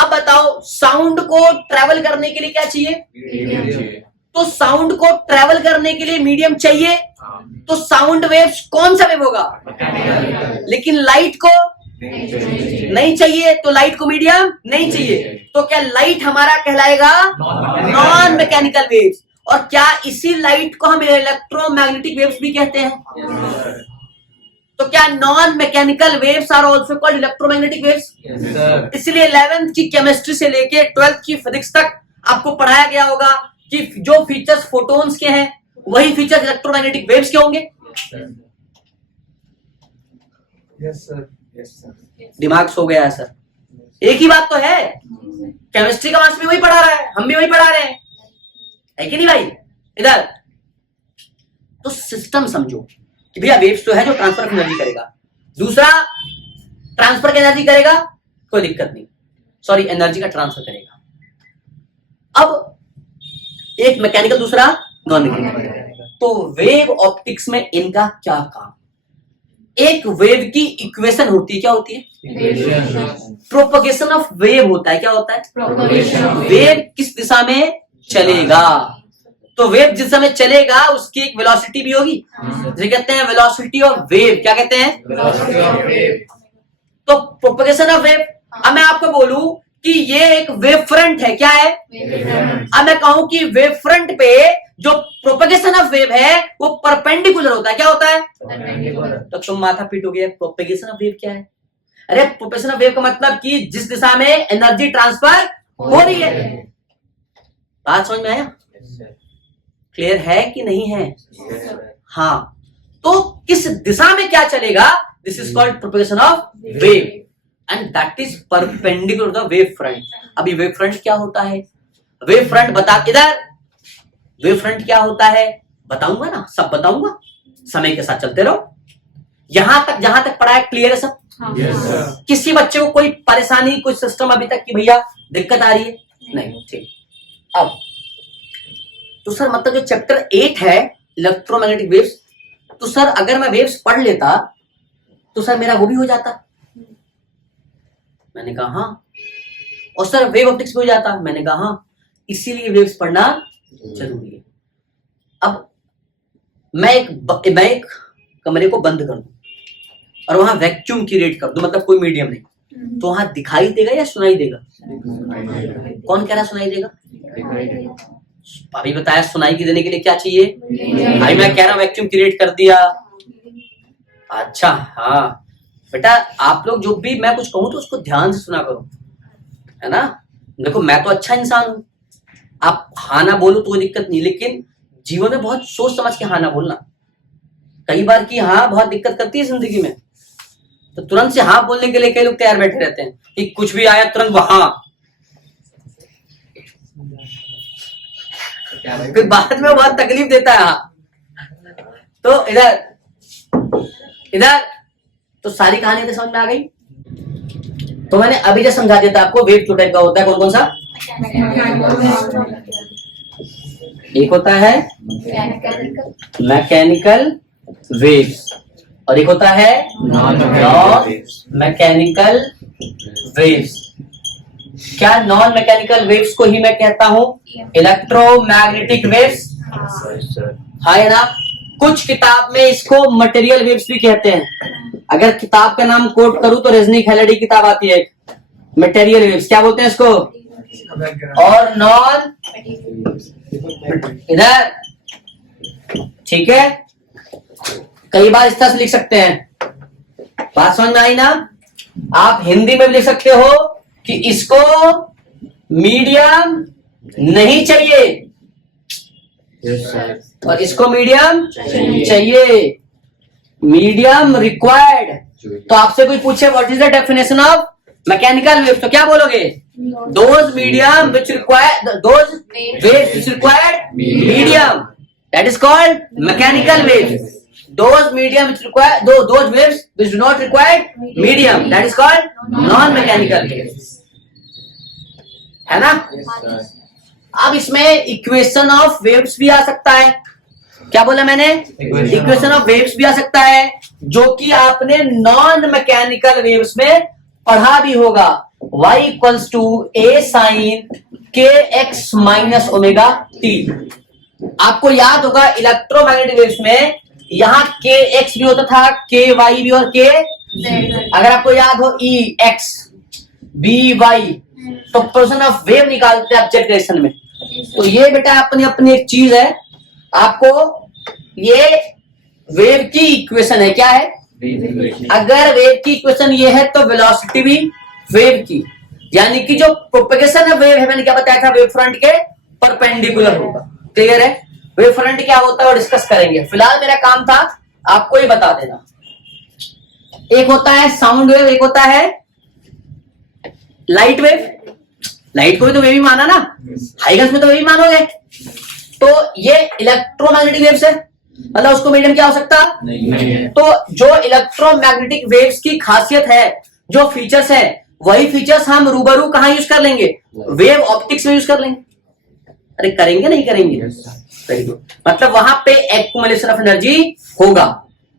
अब बताओ, साउंड को ट्रेवल करने के लिए क्या चाहिए? तो साउंड को ट्रेवल करने के लिए मीडियम चाहिए, तो साउंड वेव्स कौन सा वेव होगा? लेकिन लाइट को नहीं चाहिए, तो लाइट को मीडियम नहीं चाहिए, तो क्या लाइट हमारा कहलाएगा नॉन मैकेनिकल वेव्स। और क्या इसी लाइट को हम इलेक्ट्रोमैग्नेटिक वेव्स भी कहते हैं? तो क्या non mechanical waves are also called electromagnetic waves? इसलिए 11th की केमिस्ट्री से लेके 12th की फिजिक्स तक आपको पढ़ाया गया होगा कि जो फीचर्स फोटॉन्स के हैं वही फीचर्स इलेक्ट्रोमैग्नेटिक वेव्स के होंगे। Yes sir. दिमाग सो गया है सर, एक ही बात तो है, केमिस्ट्री का मास्टर भी वही पढ़ा रहा है, हम भी वही पढ़ा रहे हैं, है कि नहीं भाई? इधर तो सिस्टम समझो कि भैया वेव्स तो है जो ट्रांसफर ऑफ एनर्जी करेगा, दूसरा ट्रांसफर की एनर्जी करेगा, कोई दिक्कत नहीं, सॉरी एनर्जी का ट्रांसफर करेगा। अब एक मैकेनिकल दूसरा नॉन मैकेनिकल, तो वेव ऑप्टिक्स में इनका क्या काम? एक वेव की इक्वेशन होती है, क्या होती है? प्रोपगेशन ऑफ वेव होता है, क्या होता है? वेव किस दिशा में चलेगा, तो वेव जिस समय चलेगा उसकी एक वेलोसिटी भी होगी, जिसे कहते हैं वेलोसिटी ऑफ वेव। क्या कहते हैं? Velocity of wave. तो प्रोपगेशन ऑफ वेव, अब मैं आपको बोलूं कि ये एक वेव फ्रंट है, क्या है? अब मैं कहूं कि वेव फ्रंट पे जो प्रोपगेशन ऑफ वेव है वो परपेंडिकुलर होता है, क्या होता है? तो तुम माथा पीटोगे, प्रोपगेशन ऑफ वेव क्या है? अरे प्रोपगेशन ऑफ वेव का मतलब कि जिस दिशा में एनर्जी ट्रांसफर हो रही है। बात समझ में आया? क्लियर है कि नहीं है? हाँ, तो किस दिशा में क्या चलेगा, this is called propagation of wave and that is perpendicular to the wave front. अभी वेव फ्रंट क्या होता है, वेव फ्रंट बता, इधर वेव फ्रंट क्या होता है बताऊंगा ना, सब बताऊंगा, समय के साथ चलते रहो। यहां तक जहां तक पढ़ा है क्लियर है सब? Yes, किसी बच्चे को कोई परेशानी, कोई सिस्टम अभी तक कि भैया दिक्कत आ रही है? नहीं, ठीक। अब तो सर मतलब जो चैप्टर 8 है इलेक्ट्रोमैग्नेटिक वेव्स, तो सर अगर मैं वेव्स पढ़ लेता तो सर मेरा वो भी हो जाता। मैंने कहा हाँ, और सर वेव ऑप्टिक्स भी हो जाता। मैंने कहा हाँ, इसीलिए वेव्स पढ़ना जरूरी है। अब मैं एक कमरे को बंद कर दूं और वहां वैक्यूम क्रिएट कर दूं, मतलब कोई मीडियम नहीं, तो वहां दिखाई देगा या सुनाई देगा? कौन कह रहा सुनाई देगा? अभी बताया सुनाई की देने के लिए क्या चाहिए? भाई मैं कह रहा हूं वैक्यूम क्रिएट कर दिया। अच्छा हाँ बेटा, आप लोग जो भी मैं कुछ कहूं तो उसको ध्यान से सुना करो, है ना। देखो मैं तो अच्छा इंसान हूं, आप हाँ ना बोलो तो कोई दिक्कत नहीं, लेकिन जीवन में बहुत सोच समझ के हाँ ना बोलना। कई बार की हाँ बहुत दिक्कत करती है जिंदगी में, तो तुरंत से हाँ बोलने के लिए कई लोग तैयार बैठे रहते हैं कि कुछ भी आया तुरंत हाँ, फिर बाद में बहुत तकलीफ देता है हाँ। तो इधर तो सारी कहानी तो समझ में आ गई। तो मैंने अभी जो समझा दिया था आपको, वेव टू टाइप का होता है, कौन कौन सा? एक होता है मैकेनिकल वेव्स और एक होता है नॉन मैकेनिकल वेव्स। क्या नॉन मैकेनिकल वेव्स को ही मैं कहता हूं इलेक्ट्रोमैग्नेटिक वेव्स? हाँ है ना। कुछ किताब में इसको मटेरियल वेव्स भी कहते हैं। अगर किताब का नाम कोट करूं तो रजनी खैलड़ी किताब आती है मटेरियल वेव्स, क्या बोलते हैं इसको? और नॉन इधर, ठीक है। कई बार इस तरह से लिख सकते हैं, बात समझ में आई ना। आप हिंदी में भी लिख सकते हो कि इसको मीडियम नहीं चाहिए, और इसको मीडियम चाहिए, मीडियम रिक्वायर्ड। तो आपसे कोई पूछे what is the definition of mechanical waves, तो क्या बोलोगे? Those medium which require, those waves which required medium, that is called mechanical waves. Those medium which require, those waves which do not require medium, that is called non-mechanical waves, है ना। अब इसमें equation of waves भी आ सकता है। क्या बोला मैंने? इक्वेशन ऑफ वेव्स भी आ सकता है, जो कि आपने नॉन मैकेनिकल वेव्स में पढ़ा भी होगा। y equals to a sine के एक्स माइनस ओमेगा टी। आपको याद होगा इलेक्ट्रोमैग्नेटिक वेव्स में यहाँ के एक्स भी होता था, के वाई भी, और के अगर आपको याद हो ई एक्स बी वाई, तो पोजीशन ऑफ वेव निकालते हैं ऑब्जेक्ट डायरेक्शन में। तो ये बेटा अपनी अपनी एक चीज है, आपको ये वेव की इक्वेशन है। क्या है? अगर वेव की इक्वेशन ये है तो वेलोसिटी भी वेव की, यानी कि जो प्रोपेगेशन है वेव है, मैंने क्या बताया था, वेव फ्रंट के परपेंडिकुलर होगा। क्लियर है? वेव फ्रंट क्या होता है और डिस्कस करेंगे। फिलहाल मेरा काम था आपको ये बता देना, एक होता है साउंड वेव, एक होता है लाइट वेव। लाइट को भी तो वेव ही माना ना, हाइगन्स में तो वेव ही मानोगे। तो ये इलेक्ट्रोमैग्नेटिक वेव्स है, मतलब उसको मीडियम क्या हो सकता नहीं। तो जो इलेक्ट्रोमैग्नेटिक वेव्स की खासियत है, जो फीचर्स है, वही फीचर्स हम रूबरू कहां यूज कर लेंगे? वेव ऑप्टिक्स में यूज कर लेंगे। अरे करेंगे नहीं करेंगे? Very good. मतलब वहां पे एक्युमुलेशन ऑफ एनर्जी होगा,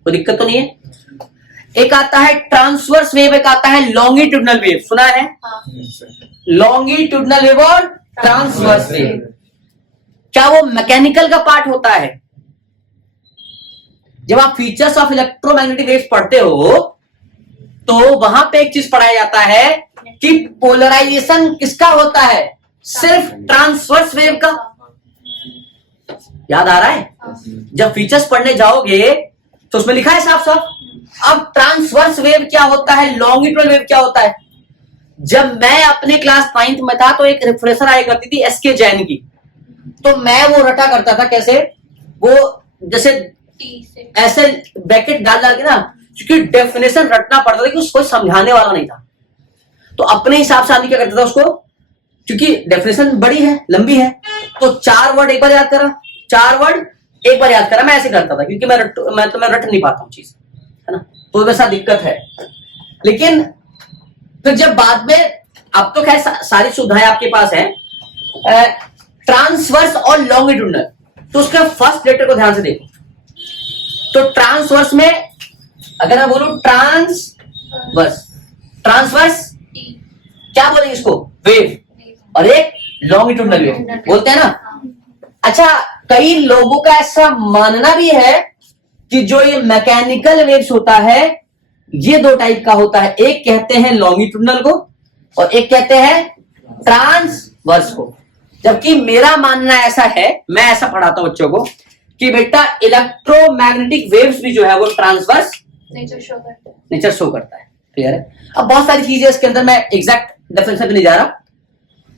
कोई दिक्कत तो नहीं है। एक आता है ट्रांसवर्स वेव, एक आता है लॉन्गिट्यूडनल वेव। सुना है? लॉन्गिट्यूडनल वेव और ट्रांसवर्स वेव। क्या वो मैकेनिकल का पार्ट होता है? जब आप फीचर्स ऑफ इलेक्ट्रोमैग्नेटिक वेव्स पढ़ते हो तो वहां पे एक चीज पढ़ाया जाता है कि पोलराइजेशन किसका होता है? सिर्फ ट्रांसवर्स वेव का। याद आ रहा है? जब फीचर्स पढ़ने जाओगे तो उसमें लिखा है साफ साफ। अब ट्रांसवर्स वेव क्या होता है, लॉन्गिट्यूडनल वेव क्या होता है? जब मैं अपने क्लास 9th में था तो एक रिफ्रेशर आया करती थी एसके जैन की, तो मैं वो रटा करता था कैसे, वो जैसे ऐसे ब्रैकेट डाल डाल के ना, क्योंकि डेफिनेशन रटना पड़ता था कि उसको समझाने वाला नहीं था। तो अपने हिसाब से आदमी क्या करता था उसको, क्योंकि डेफिनेशन बड़ी है, लंबी है, तो 4 वर्ड एक बार याद करा, 4 वर्ड एक बार याद करा। मैं ऐसे करता था क्योंकि मैं रट नहीं पाता हूँ चीज, है ना, तो वैसा दिक्कत है। लेकिन फिर जब बाद में, अब तो खैर सारी सुविधाएं आपके पास है, ट्रांसवर्स और लॉन्गिट्यूडनल, तो उसके फर्स्ट लेटर को ध्यान से देखो। तो ट्रांसवर्स में अगर मैं बोलूं ट्रांसवर्स, ट्रांसवर्स क्या बोलेंगे इसको, वेव, और एक लॉन्गिट्यूडनल वेव बोलते हैं ना। अच्छा, कई लोगों का ऐसा मानना भी है कि जो ये मैकेनिकल वेव्स होता है ये 2 टाइप का होता है, एक कहते हैं लॉन्गिट्यूडनल को और एक कहते हैं ट्रांसवर्स को। जबकि मेरा मानना ऐसा है, मैं ऐसा पढ़ाता हूं बच्चों को कि बेटा इलेक्ट्रोमैग्नेटिक वेव्स भी जो है वो ट्रांसवर्स नेचर शो करता है। क्लियर है? अब बहुत सारी चीजें इसके अंदर, मैं एग्जैक्ट डेफिनेशन पे नहीं जा रहा,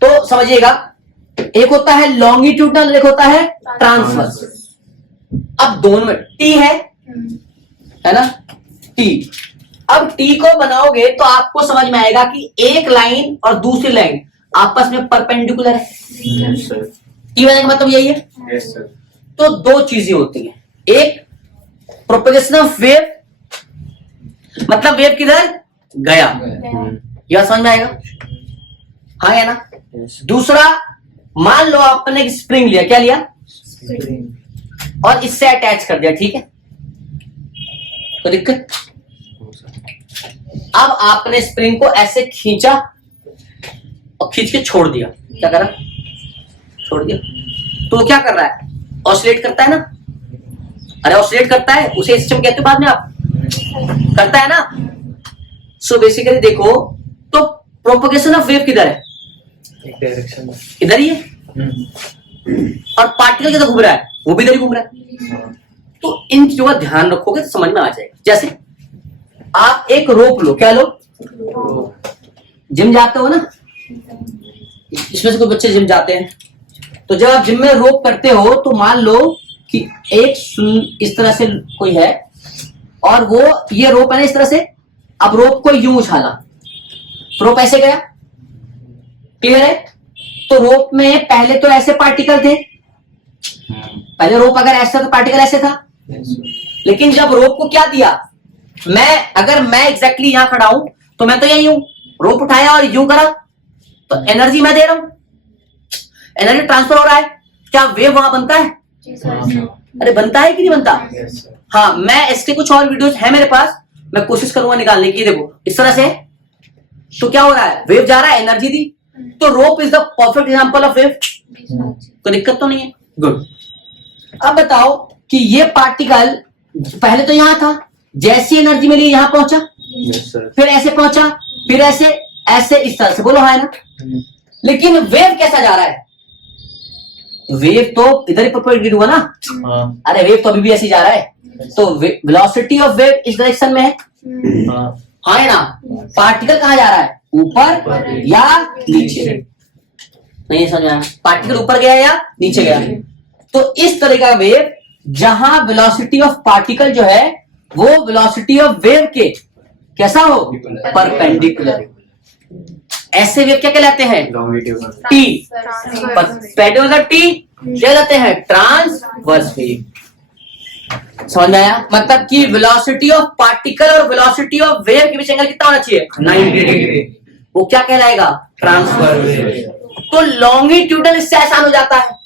तो समझिएगा। एक होता है लॉन्गिट्यूडनल, एक होता है ट्रांसवर्स। अब दोनों में टी है ना, टी। अब टी को बनाओगे तो आपको समझ में आएगा कि एक लाइन और दूसरी लाइन आपस में परपेंडिकुलर है। टी बनाने का मतलब यही है। Yes, sir. तो 2 चीजें होती हैं, एक प्रोपेगेशन ऑफ वेव, मतलब वेव किधर गया, यह समझ में आएगा, हाँ या ना। दूसरा, मान लो आपने एक स्प्रिंग लिया, क्या लिया, और इससे अटैच कर दिया, ठीक है, कोई दिक्कत। अब आपने स्प्रिंग को ऐसे खींचा और खींच के छोड़ दिया, क्या करा, छोड़ दिया, तो क्या कर रहा है, ऑसिलेट करता है ना। अरे ऑसिलेट करता है, उसे सिस्टम कहते हो बाद में आप, करता है ना। सो बेसिकली देखो, तो प्रोपगेशन ऑफ वेव किधर है, एक डायरेक्शन में। इधर ही है, और पार्टिकल किधर घूम रहा है, वो भी इधर ही घूम रहा है। तो इन चीजों का ध्यान रखोगे तो समझ में आ जाएगा। जैसे आप एक रोप लो, क्या लो, जिम जाते हो ना, इसमें से कोई बच्चे जिम जाते हैं, तो जब आप जिम में रोप करते हो तो मान लो कि एक इस तरह से कोई है और वो ये रोप है ना इस तरह से, अब रोप को यूं उछाला, रोप ऐसे गया, क्लियर है। तो रोप में पहले तो ऐसे पार्टिकल थे, पहले रोप अगर ऐसा तो पार्टिकल ऐसे था, लेकिन जब रोप को क्या दिया, अगर मैं एग्जैक्टली यहां खड़ा हूं तो मैं तो यही हूं, रोप उठाया और यूं करा, तो एनर्जी मैं दे रहा हूं, एनर्जी ट्रांसफर हो रहा है। क्या वेव वहां बनता है, अरे बनता है कि नहीं बनता। Yes, sir. हाँ, मैं इसके कुछ और वीडियोस है मेरे पास, मैं कोशिश करूंगा निकालने की। देखो इस तरह से, तो क्या हो रहा है, वेव जा रहा है, एनर्जी दी, तो rope is the perfect example of wave. कोई दिक्कत तो नहीं है, गुड। अब बताओ कि ये पार्टिकल पहले तो यहां था, जैसी एनर्जी मिली यहां पहुंचा, Yes, sir. फिर ऐसे पहुंचा, फिर ऐसे ऐसे इस तरह से, बोलो हाँ ना। लेकिन वेव कैसा जा रहा है, वेव तो इधर ही प्रोपेगेट हुआ ना, हाँ, अरे वेव तो अभी भी ऐसे ही जा रहा है, तो वेलोसिटी ऑफ वेव इस डायरेक्शन में है, हाँ, हाँ है ना। पार्टिकल कहाँ जा रहा है, ऊपर या नीचे, नहीं समझ आया, पार्टिकल ऊपर गया या नीचे गया। तो इस तरह का वेव जहां वेलोसिटी ऑफ पार्टिकल जो है वो वेलोसिटी ऑफ वेव के कैसा हो, परपेंडिकुलर। ऐसे वेव क्या कहलाते हैं, longitudinal. टी, परपेंडिकुलर टी क्या कहते हैं, ट्रांसवर्स वेव। समझ में आया, मतलब कि वेलोसिटी ऑफ पार्टिकल और वेलोसिटी ऑफ वेव के बीच एंगल कितना होना चाहिए, 90 डिग्री, वो क्या कहलाएगा, ट्रांसवर्स वेव। तो लॉन्गिट्यूडनल इससे आसान हो जाता है,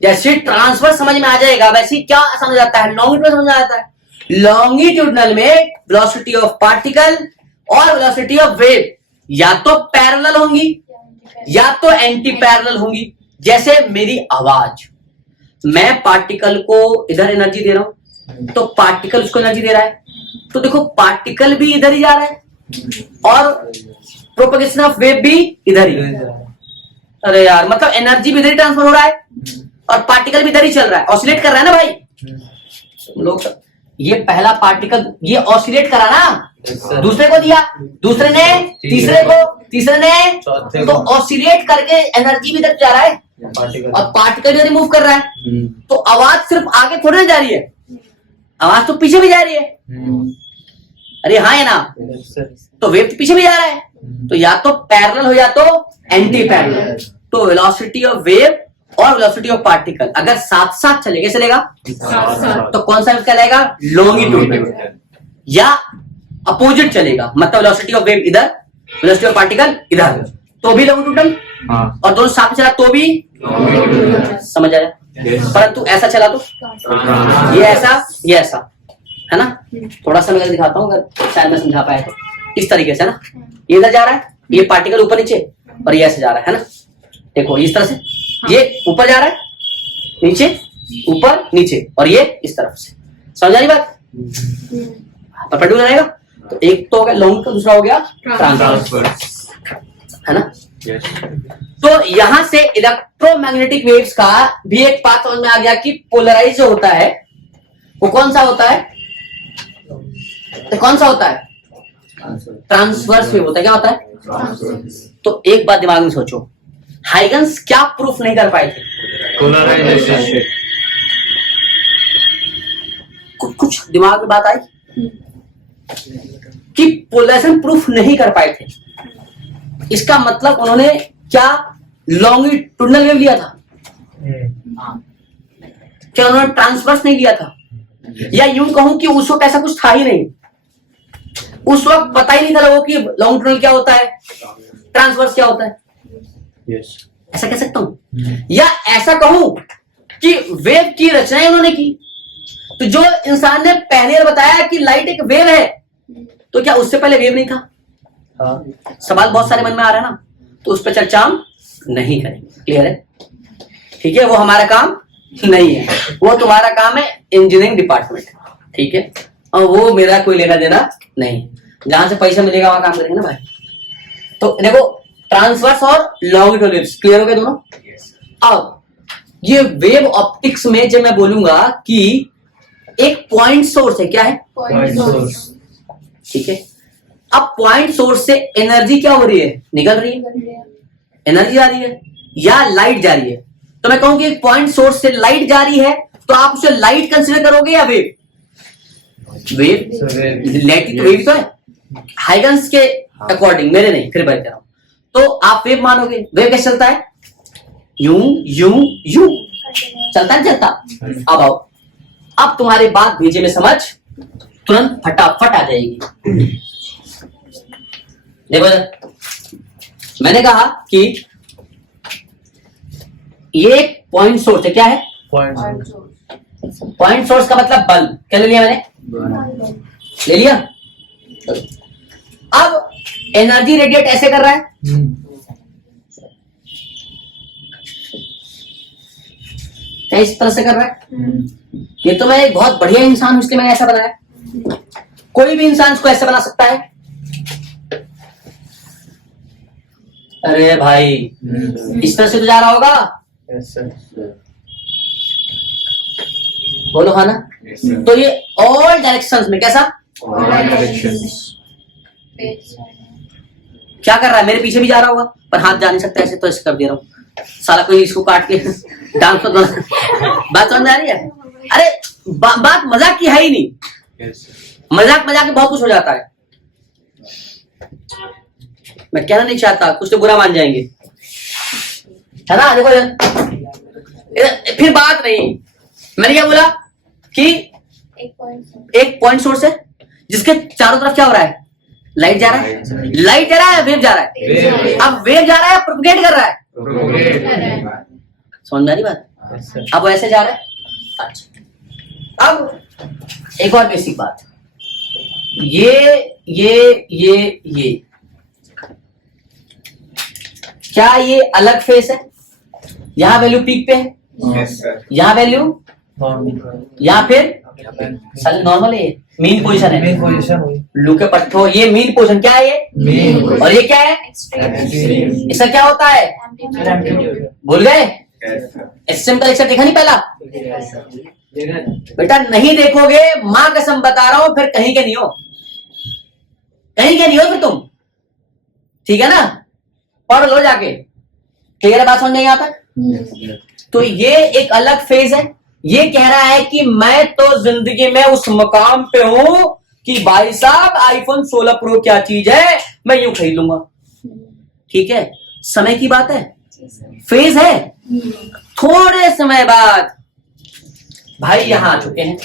जैसे ट्रांसफर समझ में आ जाएगा वैसे क्या आसान हो जाता है, लॉन्गिट्यूडनल समझ में आ जाता है। लॉन्गिट्यूडनल में वेलोसिटी ऑफ पार्टिकल और वेलोसिटी ऑफ वेव या तो पैरेलल होंगी या तो एंटी पैरेलल होंगी। जैसे मेरी आवाज, मैं पार्टिकल को इधर एनर्जी दे रहा हूं तो पार्टिकल उसको एनर्जी दे रहा है, तो देखो पार्टिकल भी इधर ही जा रहा है और प्रोपगेशन ऑफ वेव भी इधर ही। अरे यार, मतलब एनर्जी भी इधर ही ट्रांसफर हो रहा है और पार्टिकल भी इधर ही चल रहा है, ऑसिलेट कर रहा है ना भाई। लोग ये पहला पार्टिकल ये ऑसिलेट करा ना, दूसरे को दिया, दूसरे ने तीसरे को, तीसरे ने, तो ऑसिलेट करके एनर्जी भी इधर जा रहा है। पार्टिकल। और पार्टिकल जो रिमूव कर रहा है तो आवाज सिर्फ आगे थोड़ी ना जा रही है, आवाज तो पीछे भी जा रही है। अरे हाँ है ना, यस सर। तो वेव तो पीछे भी जा रहा है, तो या तो पैरेलल हो या तो एंटी पैरेलल। तो वेलोसिटी ऑफ वेव और वेलोसिटी ऑफ पार्टिकल अगर साथ साथ चलेगा, चलेगा तो कौन सा वेव कहलाएगा? लॉन्गिट्यूडनल। या अपोजिट चलेगा, मतलब वेलोसिटी ऑफ वेव इधर, वेलोसिटी ऑफ पार्टिकल इधर, तो भी लॉन्गिट्यूडनल। हाँ। और दोनों साथ में चला तो भी, समझ आया? परंतु ऐसा चला तो ये ऐसा है ना। थोड़ा सा मैं दिखाता हूँ अगर शायद मैं समझा पाया तो। इस तरीके से ना, ये इधर जा रहा है, ये पार्टिकल ऊपर नीचे, और ये ऐसे जा रहा है ना। देखो इस तरह से, ये ऊपर जा रहा है, नीचे ऊपर नीचे, और ये इस तरफ से। समझ आई बात? परपेंडिकुलर रहेगा। तो एक तो हो गया लॉन्ग, दूसरा हो गया ट्रांसवर्स, है ना। तो यहां से इलेक्ट्रोमैग्नेटिक वेव्स का भी एक बात समझ में आ गया कि पोलराइज जो होता है वो कौन सा होता है? तो कौन सा होता है? ट्रांसवर्स वेव होता है। क्या होता है? तो एक बात दिमाग में सोचो, हाइगन्स क्या प्रूफ नहीं कर पाए थे? पोलराइजेशन। कुछ दिमाग में बात आई कि पोलराइजेशन प्रूफ नहीं कर पाए थे। इसका मतलब उन्होंने क्या लॉन्गिट्यूडनल वेव लिया था? क्या उन्होंने ट्रांसवर्स नहीं लिया था? या यूं कहूं कि उस वक्त ऐसा कुछ था ही नहीं, उस वक्त पता ही नहीं था लोगों की लॉन्गिट्यूडनल क्या होता है, ट्रांसवर्स क्या होता है। यस। ऐसा कह सकता हूं, या ऐसा कहूं कि वेव की रचना उन्होंने की। तो जो इंसान ने पहले बताया कि लाइट एक वेव है, तो क्या उससे पहले वेव नहीं था? हाँ। सवाल बहुत सारे मन में आ रहा है ना, तो उस पर चर्चा हम नहीं करेंगे। क्लियर है? ठीक है, वो हमारा काम नहीं है, वो तुम्हारा काम है इंजीनियरिंग डिपार्टमेंट। ठीक है, और वो मेरा कोई लेना देना नहीं, जहां से पैसा मिलेगा वहां काम करेंगे ना भाई। तो देखो, ट्रांसवर्स और लॉन्गिट्यूडनल वेव्स क्लियर हो गए दोनों। अब ये वेव ऑप्टिक्स में जब मैं बोलूंगा कि एक पॉइंट सोर्स है, क्या है? Point source. ठीक है, अब पॉइंट सोर्स से एनर्जी क्या हो रही है? निकल रही है, एनर्जी जा रही है या लाइट जा रही है? तो मैं कहूं कि एक पॉइंट सोर्स से लाइट जा रही है, तो आप उसे लाइट कंसीडर करोगे या वेव? वेव। लाइट तो वेव तो है हाइगन्स के अकॉर्डिंग, मेरे नहीं, फिर बात कर रहा हूं। तो आप वेव मानोगे। वेव कैसे चलता है? यूं यूं यूं चलता है, चलता। अब आओ, अब तुम्हारी बात भेजे में समझ तुरंत फटाफट आ जाएगी। देखो, मैंने कहा कि ये एक पॉइंट सोर्स है। क्या है? पॉइंट सोर्स का मतलब बल्ब। क्या ले लिया मैंने? ले लिया। अब एनर्जी रेडिएट ऐसे कर रहा है, क्या इस तरह से कर रहा है? ये तो मैं एक बहुत बढ़िया इंसान हूं इसलिए मैंने ऐसा बनाया। कोई भी इंसान इसको ऐसे बना सकता है? अरे भाई, इस तरह से तो जा रहा होगा। Yes sir. बोलो हाँ ना। तो ये ऑल डायरेक्शंस में कैसा? क्या कर रहा है? मेरे पीछे भी जा रहा होगा, पर हाथ जा नहीं सकता ऐसे, तो ऐसे कर दे रहा हूँ। साला कोई इसको काट के डांस तो बात समझ में आ रही है? अरे बात मजाक की है ही नहीं। मजाक मजाक में बहुत कुछ हो जाता है। मैं कहना नहीं चाहता, कुछ तो बुरा मान जाएंगे, है ना। देखो फिर बात नहीं, मैंने क्या बोला कि एक पॉइंट सोर्स है जिसके चारों तरफ क्या हो रहा है? लाइट जा रहा है। लाइट जा रहा है, वेव जा रहा है। अब वेव जा रहा है, प्रोपगेट कर रहा है। समझ में आ रही बात? अब ऐसे जा रहा है। अच्छा, अब एक और बेसिक बात, ये क्या ये अलग फेस है? यहाँ वैल्यू पीक पे है, यहाँ वैल्यू, यहाँ फिर नॉर्मल है, मीन पोजीशन है। मेन पोजीशन हुई। लुके पट्टो, ये मीन पोजीशन क्या है? ये मेन। और ये क्या है? इसका क्या होता है? भूल गए? सिंपल एक्सेप्ट देखा नहीं पहला? बेटा नहीं देखोगे, मां कसम बता रहा हूं, फिर कहीं के नहीं हो, कहीं के नहीं हो फिर तुम। ठीक है ना, पढ़ लो जाके। क्लियर है बात, समझ में नहीं आता? तो ये एक अलग फेज है। ये कह रहा है कि मैं तो जिंदगी में उस मकाम पे हूं कि भाई साहब आईफोन 16 प्रो क्या चीज है, मैं यूं खरीद लूंगा। ठीक है, समय की बात है, फेज है। थोड़े समय बाद भाई यहां आ चुके हैं,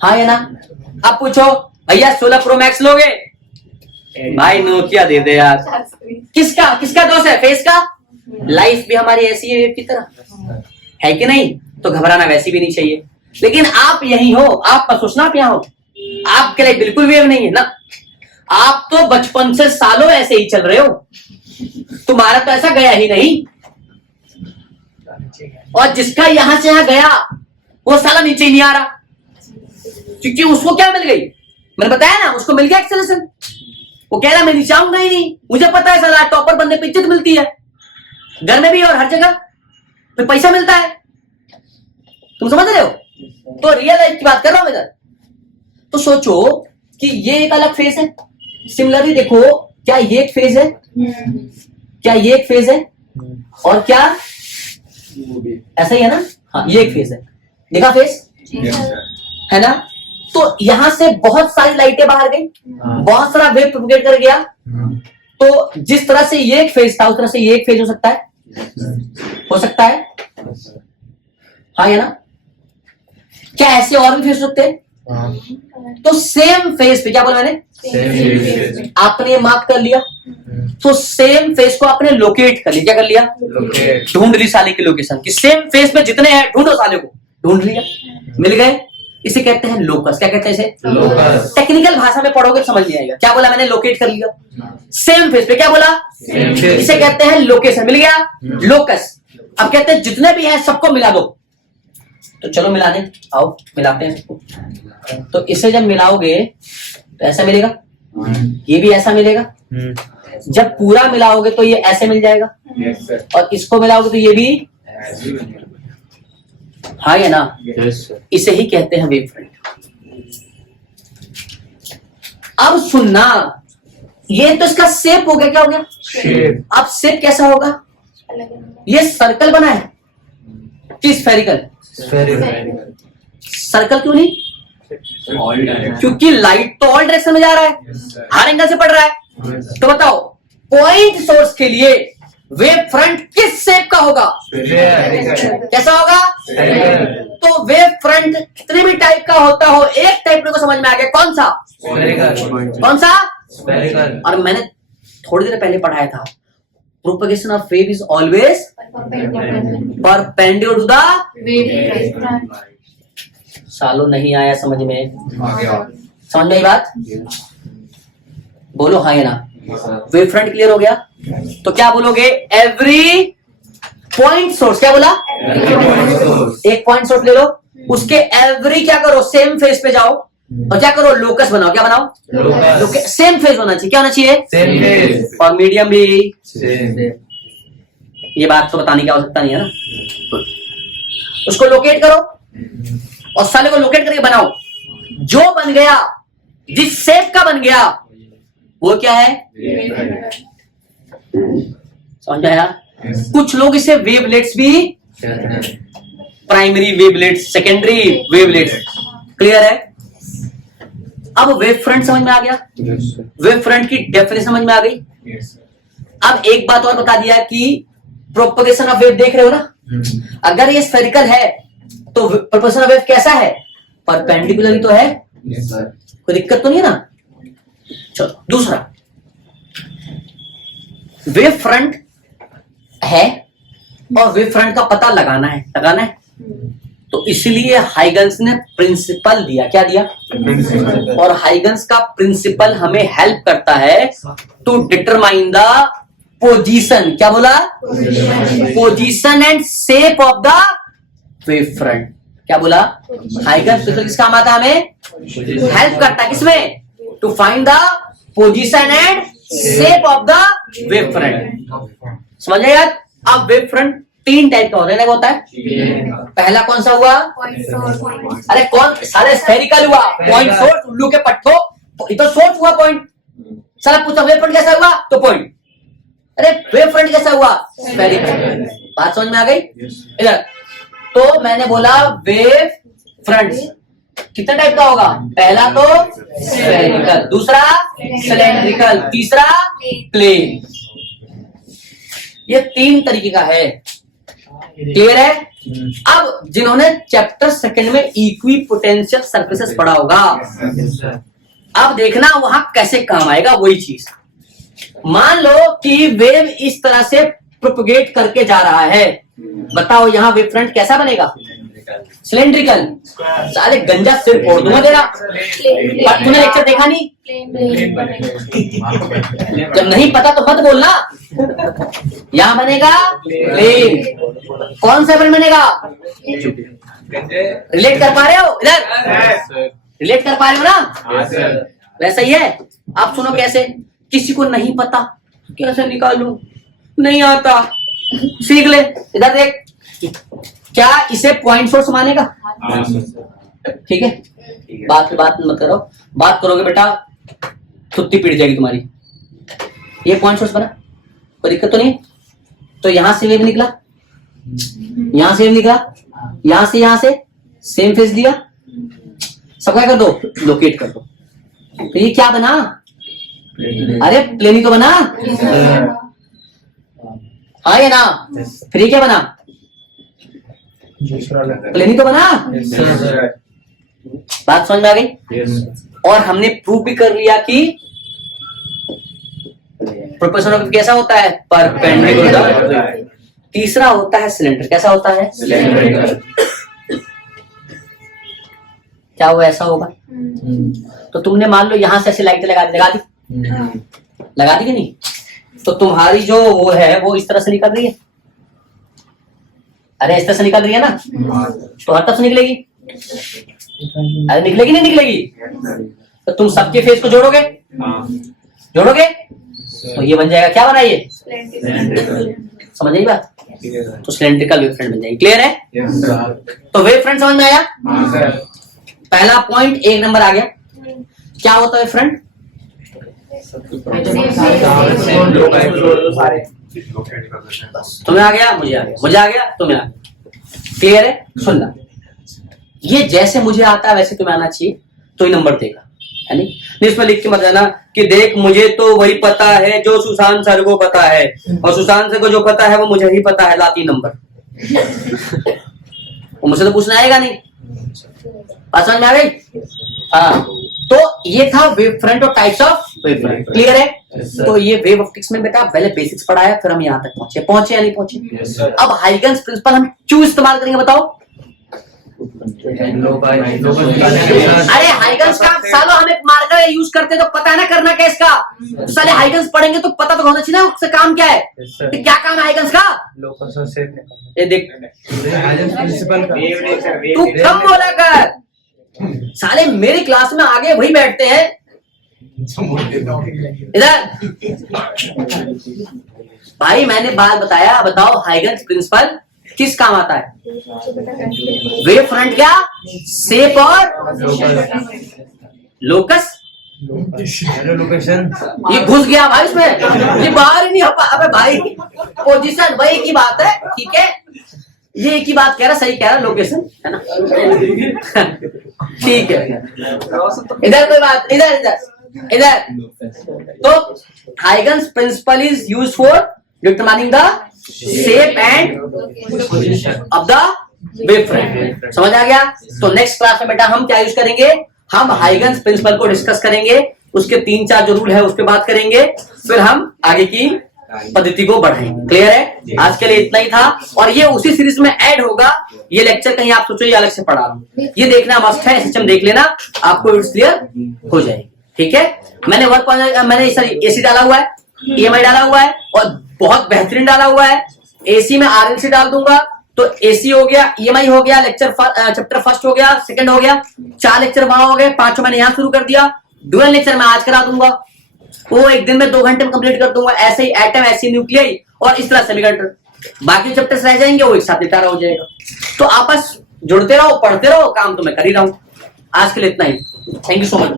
हाँ या ना? अब पूछो भैया 16 प्रो मैक्स लोगे? भाई नोकिया दे दे यार। किसका किसका दोष है? फेस का। लाइफ भी हमारी ऐसी है वेव की तरह, है कि नहीं? तो घबराना वैसी भी नहीं चाहिए। लेकिन आप यही हो, आप मत सोचना आप यहां हो, आपके लिए बिल्कुल वेव नहीं है ना। आप तो बचपन से सालों ऐसे ही चल रहे हो, तुम्हारा तो ऐसा गया ही नहीं। और जिसका यहां से यहां गया वो साला नीचे ही नहीं आ रहा, क्योंकि उसको क्या मिल गई? मैंने बताया ना, उसको मिल गया एक्सेलेरेशन। वो कह रहा मैं नीचे आऊंगा ही नहीं, मुझे पता है साला टॉपर बनने पे इज्जत मिलती है, घर में भी और हर जगह फिर पैसा मिलता है। तुम समझ रहे हो? तो रियल लाइफ की बात कर रहा हूं इधर। तो सोचो कि ये एक अलग फेज है। सिमिलरली देखो, क्या ये एक फेज है? क्या ये एक फेज है? और क्या ऐसा ही है ना? हाँ, ये एक फेज है। देखा फेज है ना? तो यहां से बहुत सारी लाइटें बाहर गई, बहुत सारा वेव प्रोपगेट कर गया। तो जिस तरह से ये एक फेज था उस तरह से ये एक फेज हो सकता है, हो सकता है, हाँ या ना? क्या ऐसे और भी फेज हो सकते हैं? तो सेम फेज पे, क्या बोला मैंने? आपने ये मार्क कर लिया, तो सेम फेज को आपने लोकेट कर लिया। क्या कर लिया? ढूंढ ली साले की लोकेशन कि सेम फेज पे जितने हैं ढूंढो, साले को ढूंढ लिया, मिल गए। इसे कहते हैं लोकस। क्या कहते हैं इसे? लोकस। टेक्निकल भाषा में पढ़ोगे समझ नहीं आएगा। क्या बोला मैंने? लोकेट कर लिया सेम फेज पे। क्या बोला? इसे कहते हैं लोकेशन। मिल गया लोकस। अब कहते हैं जितने भी हैं सबको मिला दो। तो चलो मिलाने, आओ मिलाते हैं सबको। तो इसे जब मिलाओगे तो ऐसा मिलेगा, ये भी ऐसा मिलेगा। जब पूरा मिलाओगे तो ये ऐसे मिल जाएगा, और इसको मिलाओगे तो ये भी, हाँ या ना? इसे ही कहते हैं वेव फ्रंट। अब सुनना, ये तो इसका शेप हो गया। क्या हो गया? शेप। अब शेप कैसा होगा? ये सर्कल बना है कि स्फेरिकल? सर्कल क्यों नहीं? क्योंकि लाइट तो ऑल डायरेक्शन में जा रहा है, हर एंगल से पड़ रहा है। तो बताओ पॉइंट सोर्स के लिए वेव फ्रंट किस शेप का होगा? कैसा होगा? तो वेव फ्रंट कितने भी टाइप का होता हो, एक टाइप को समझ में आ गया। कौन सा? कौन सा? और मैंने थोड़ी देर पहले पढ़ाया था, propagation of wave is always perpendicular to the wave. सालों नहीं आया समझ में? समझ में आई बात? बोलो हाँ या ना? वेव फ्रंट क्लियर हो गया? तो क्या बोलोगे? Every point source. क्या बोला? एक पॉइंट सोर्स ले लो, उसके एवरी क्या करो? सेम फेज पे जाओ और क्या करो? लोकस बनाओ। क्या बनाओ? सेम फेज होना चाहिए। क्या होना चाहिए? Same phase. और मीडियम भी सेम। ये बात तो बताने की आवश्यकता नहीं है ना। उसको लोकेट करो और साले को लोकेट करके बनाओ। जो बन गया, जिस शेप का बन गया, वो क्या है? समझ आया? कुछ लोग इसे वेवलेट्स भी, primary wavelets, secondary wavelets. Clear है? अब वेव फ्रंट समझ में आ गया, वेव फ्रंट की डेफिनेशन समझ में आ गई। अब एक बात और बता दिया कि प्रोपगेशन ऑफ वेव देख रहे हो ना, अगर ये स्फेरिकल है तो प्रोपगेशन ऑफ वेव कैसा है? परपेंडिकुलर तो है, कोई दिक्कत तो नहीं है ना। चलो दूसरा, वेव फ्रंट है और वेव फ्रंट का पता लगाना है, लगाना है। तो इसलिए हाइगन्स ने प्रिंसिपल दिया। क्या दिया? और हाइगन्स का प्रिंसिपल हमें हेल्प करता है टू डिटरमाइन द पोजीशन। क्या बोला? Position and shape of the wave front. क्या बोला? हाइगन्स प्रिंसिपल किस काम आता है? हमें हेल्प करता है किसमें? To find the position and shape of the wave front. समझ गए यार? अब वेव फ्रंट तीन टाइप का होता है। पहला कौन सा हुआ? अरे कौन सारे स्फेरिकल हुआ, पॉइंट सोर्स, उल्लू के पट्टो, ये तो सोर्स हुआ पॉइंट। सारा पूछा वेव फ्रंट कैसा हुआ? तो पॉइंट। अरे वेव फ्रंट कैसा हुआ? स्फेरिकल। बात समझ में आ गई? इधर तो मैंने बोला वेव फ्रंट कितना टाइप का होगा? पहला तो स्फेरिकल, दूसरा सिलेंड्रिकल, तीसरा प्लेन। ये 3 तरीके का है। क्लियर है? अब जिन्होंने चैप्टर सेकंड में इक्विपोटेंशियल सर्फेसेस पढ़ा होगा, अब देखना वहां कैसे काम आएगा वही चीज। मान लो कि वेव इस तरह से प्रोपगेट करके जा रहा है, बताओ यहाँ वेव फ्रंट कैसा बनेगा? सिलेंड्रिकल। साले गंजा सिर फोड़ दूंगा तेरा। तूने लेक्चर देखा नहीं? जब नहीं पता तो मत बोलना। यहाँ बनेगा प्लेन। कौन सा प्लेन बनेगा? रिलेट कर पा रहे हो? इधर रिलेट कर पा रहे हो ना? वैसा ही है। आप सुनो कैसे। किसी को नहीं पता, कैसे निकालूं? नहीं आता, सीख ले। इधर देख, क्या इसे पॉइंट सोर्स मानेगा? ठीक है, बात पे बात मत करो। बात करोगे बेटा सुत्ती पीट जाएगी तुम्हारी। ये पॉइंट सोर्स बना, कोई दिक्कत तो नहीं? तो यहां से वेव निकला, यहां से वेव निकला, यहां से सेम फेस दिया। सब क्या कर दो? लोकेट कर दो। तो ये क्या बना? अरे प्लेन ही तो बना। हाँ या ना? फिर ये क्या बना? प्लेन ही तो बना। बात समझ में आ गई? और हमने प्रूव भी कर लिया कि प्रोपोर्शनल ऑफ कैसा होता है? परपेंडिकुलर। तीसरा होता है सिलेंडर। कैसा होता है? सिलेंडर। क्या वो ऐसा होगा? तो तुमने मान लो यहां से ऐसी लाइट लगा दी कि नहीं? तो तुम्हारी जो वो है वो इस तरह से निकल रही है। अरे इस तरह से निकल रही है ना, तो हर तरफ से निकलेगी। अरे निकलेगी नहीं निकलेगी? तो तुम सबके फेस को जोड़ोगे, तो ये बन जाएगा। क्या बना ये? समझ आई बात? तो सिलेंड्रिकल वेव फ्रंट बन जाएगी। क्लियर है? तो वेव फ्रंट समझ में आया? पहला पॉइंट 1 नंबर आ गया। क्या होता है फ्रंट? तुम्हें आ गया, मुझे आ गया, मुझे आ गया, तुम्हें आ गया। क्लियर है? सुनना, ये जैसे मुझे आता है वैसे तुम्हें आना चाहिए, तो ही नंबर देगा। है नहीं? इसमें लिख के मत जाना कि देख मुझे तो वही पता है जो सुशांत सर को पता है, और सुशांत सर को जो पता है वो मुझे ही पता है, ला 3 नंबर। वो मुझसे तो पूछना आएगा नहीं। बात समझ में आ गई? हाँ, तो ये था वेव फ्रंट और types of wave front. Clear है? तो ये वेव ऑप्टिक्स में बेटा पहले बेसिक्स पढ़ाया, फिर हम यहाँ तक पहुंचे या नहीं पहुंचे? अब हाइगन्स प्रिंसिपल हम क्यों इस्तेमाल करेंगे बताओ? अरे हाइगन्स का सालों हम एक मार्कर यूज करते तो पता है ना करना क्या इसका? साले हाइगन्स पढ़ेंगे तो पता तो होना चाहिए ना उसका काम क्या है। तो क्या काम है हाइगन्स का? ये देख, तू कम बोला कर। साले मेरी क्लास में आगे वही बैठते हैं। इधर भाई मैंने बात बताया, बताओ हाइगन्स प्रिंसिपल किस काम आता है? वेव फ्रंट क्या शेप और लोकस। लोकेशन ये घुस गया भाई इसमें, ये बाहर ही नहीं हो पा। अबे भाई पोजीशन वही की बात है, ठीक है? ये एक ही बात कह रहा, सही कह रहा, लोकेशन है ना? ठीक है। इधर कोई बात, इधर इधर इधर। तो Huygens principle is used for determining the shape and of the wave front. समझ आ गया? तो नेक्स्ट क्लास में बेटा हम क्या यूज करेंगे? हम हाइगन्स प्रिंसिपल को डिस्कस करेंगे, उसके 3-4 जो रूल है उस पर बात करेंगे, फिर हम आगे की पद्धति को बढ़ाएंगे। क्लियर है? आज के लिए इतना ही था, और ये उसी सीरीज में ऐड होगा। ये लेक्चर कहीं आप सोचो ये अलग से पढ़ा रहा हूं, ये देखना मस्ट है। सिस्टम देख लेना, आपको क्लियर हो जाएगी। ठीक है? मैंने सॉरी एसी डाला हुआ है, EMI डाला हुआ है, और बहुत बेहतरीन डाला हुआ है। एसी में RLC डाल दूंगा, तो एसी हो गया, EMI हो गया, चैप्टर फर्स्ट हो गया, सेकंड हो गया, 4 लेक्चर वहां हो गए, 5 मैंने यहाँ शुरू कर दिया। डुअल लेक्चर मैं आज करा दूंगा, वो 1 दिन में 2 घंटे में कंप्लीट कर दूंगा। ऐसे ही एटम, ऐसे न्यूक्लियाई, और इस तरह सेमीकंडक्टर। बाकी चैप्टर्स रह जाएंगे, वो एक साथ निपटारा हो जाएगा। तो आपस जुड़ते रहो, पढ़ते रहो, काम तो मैं कर ही रहा हूं। आज के लिए इतना ही। Thank you so much.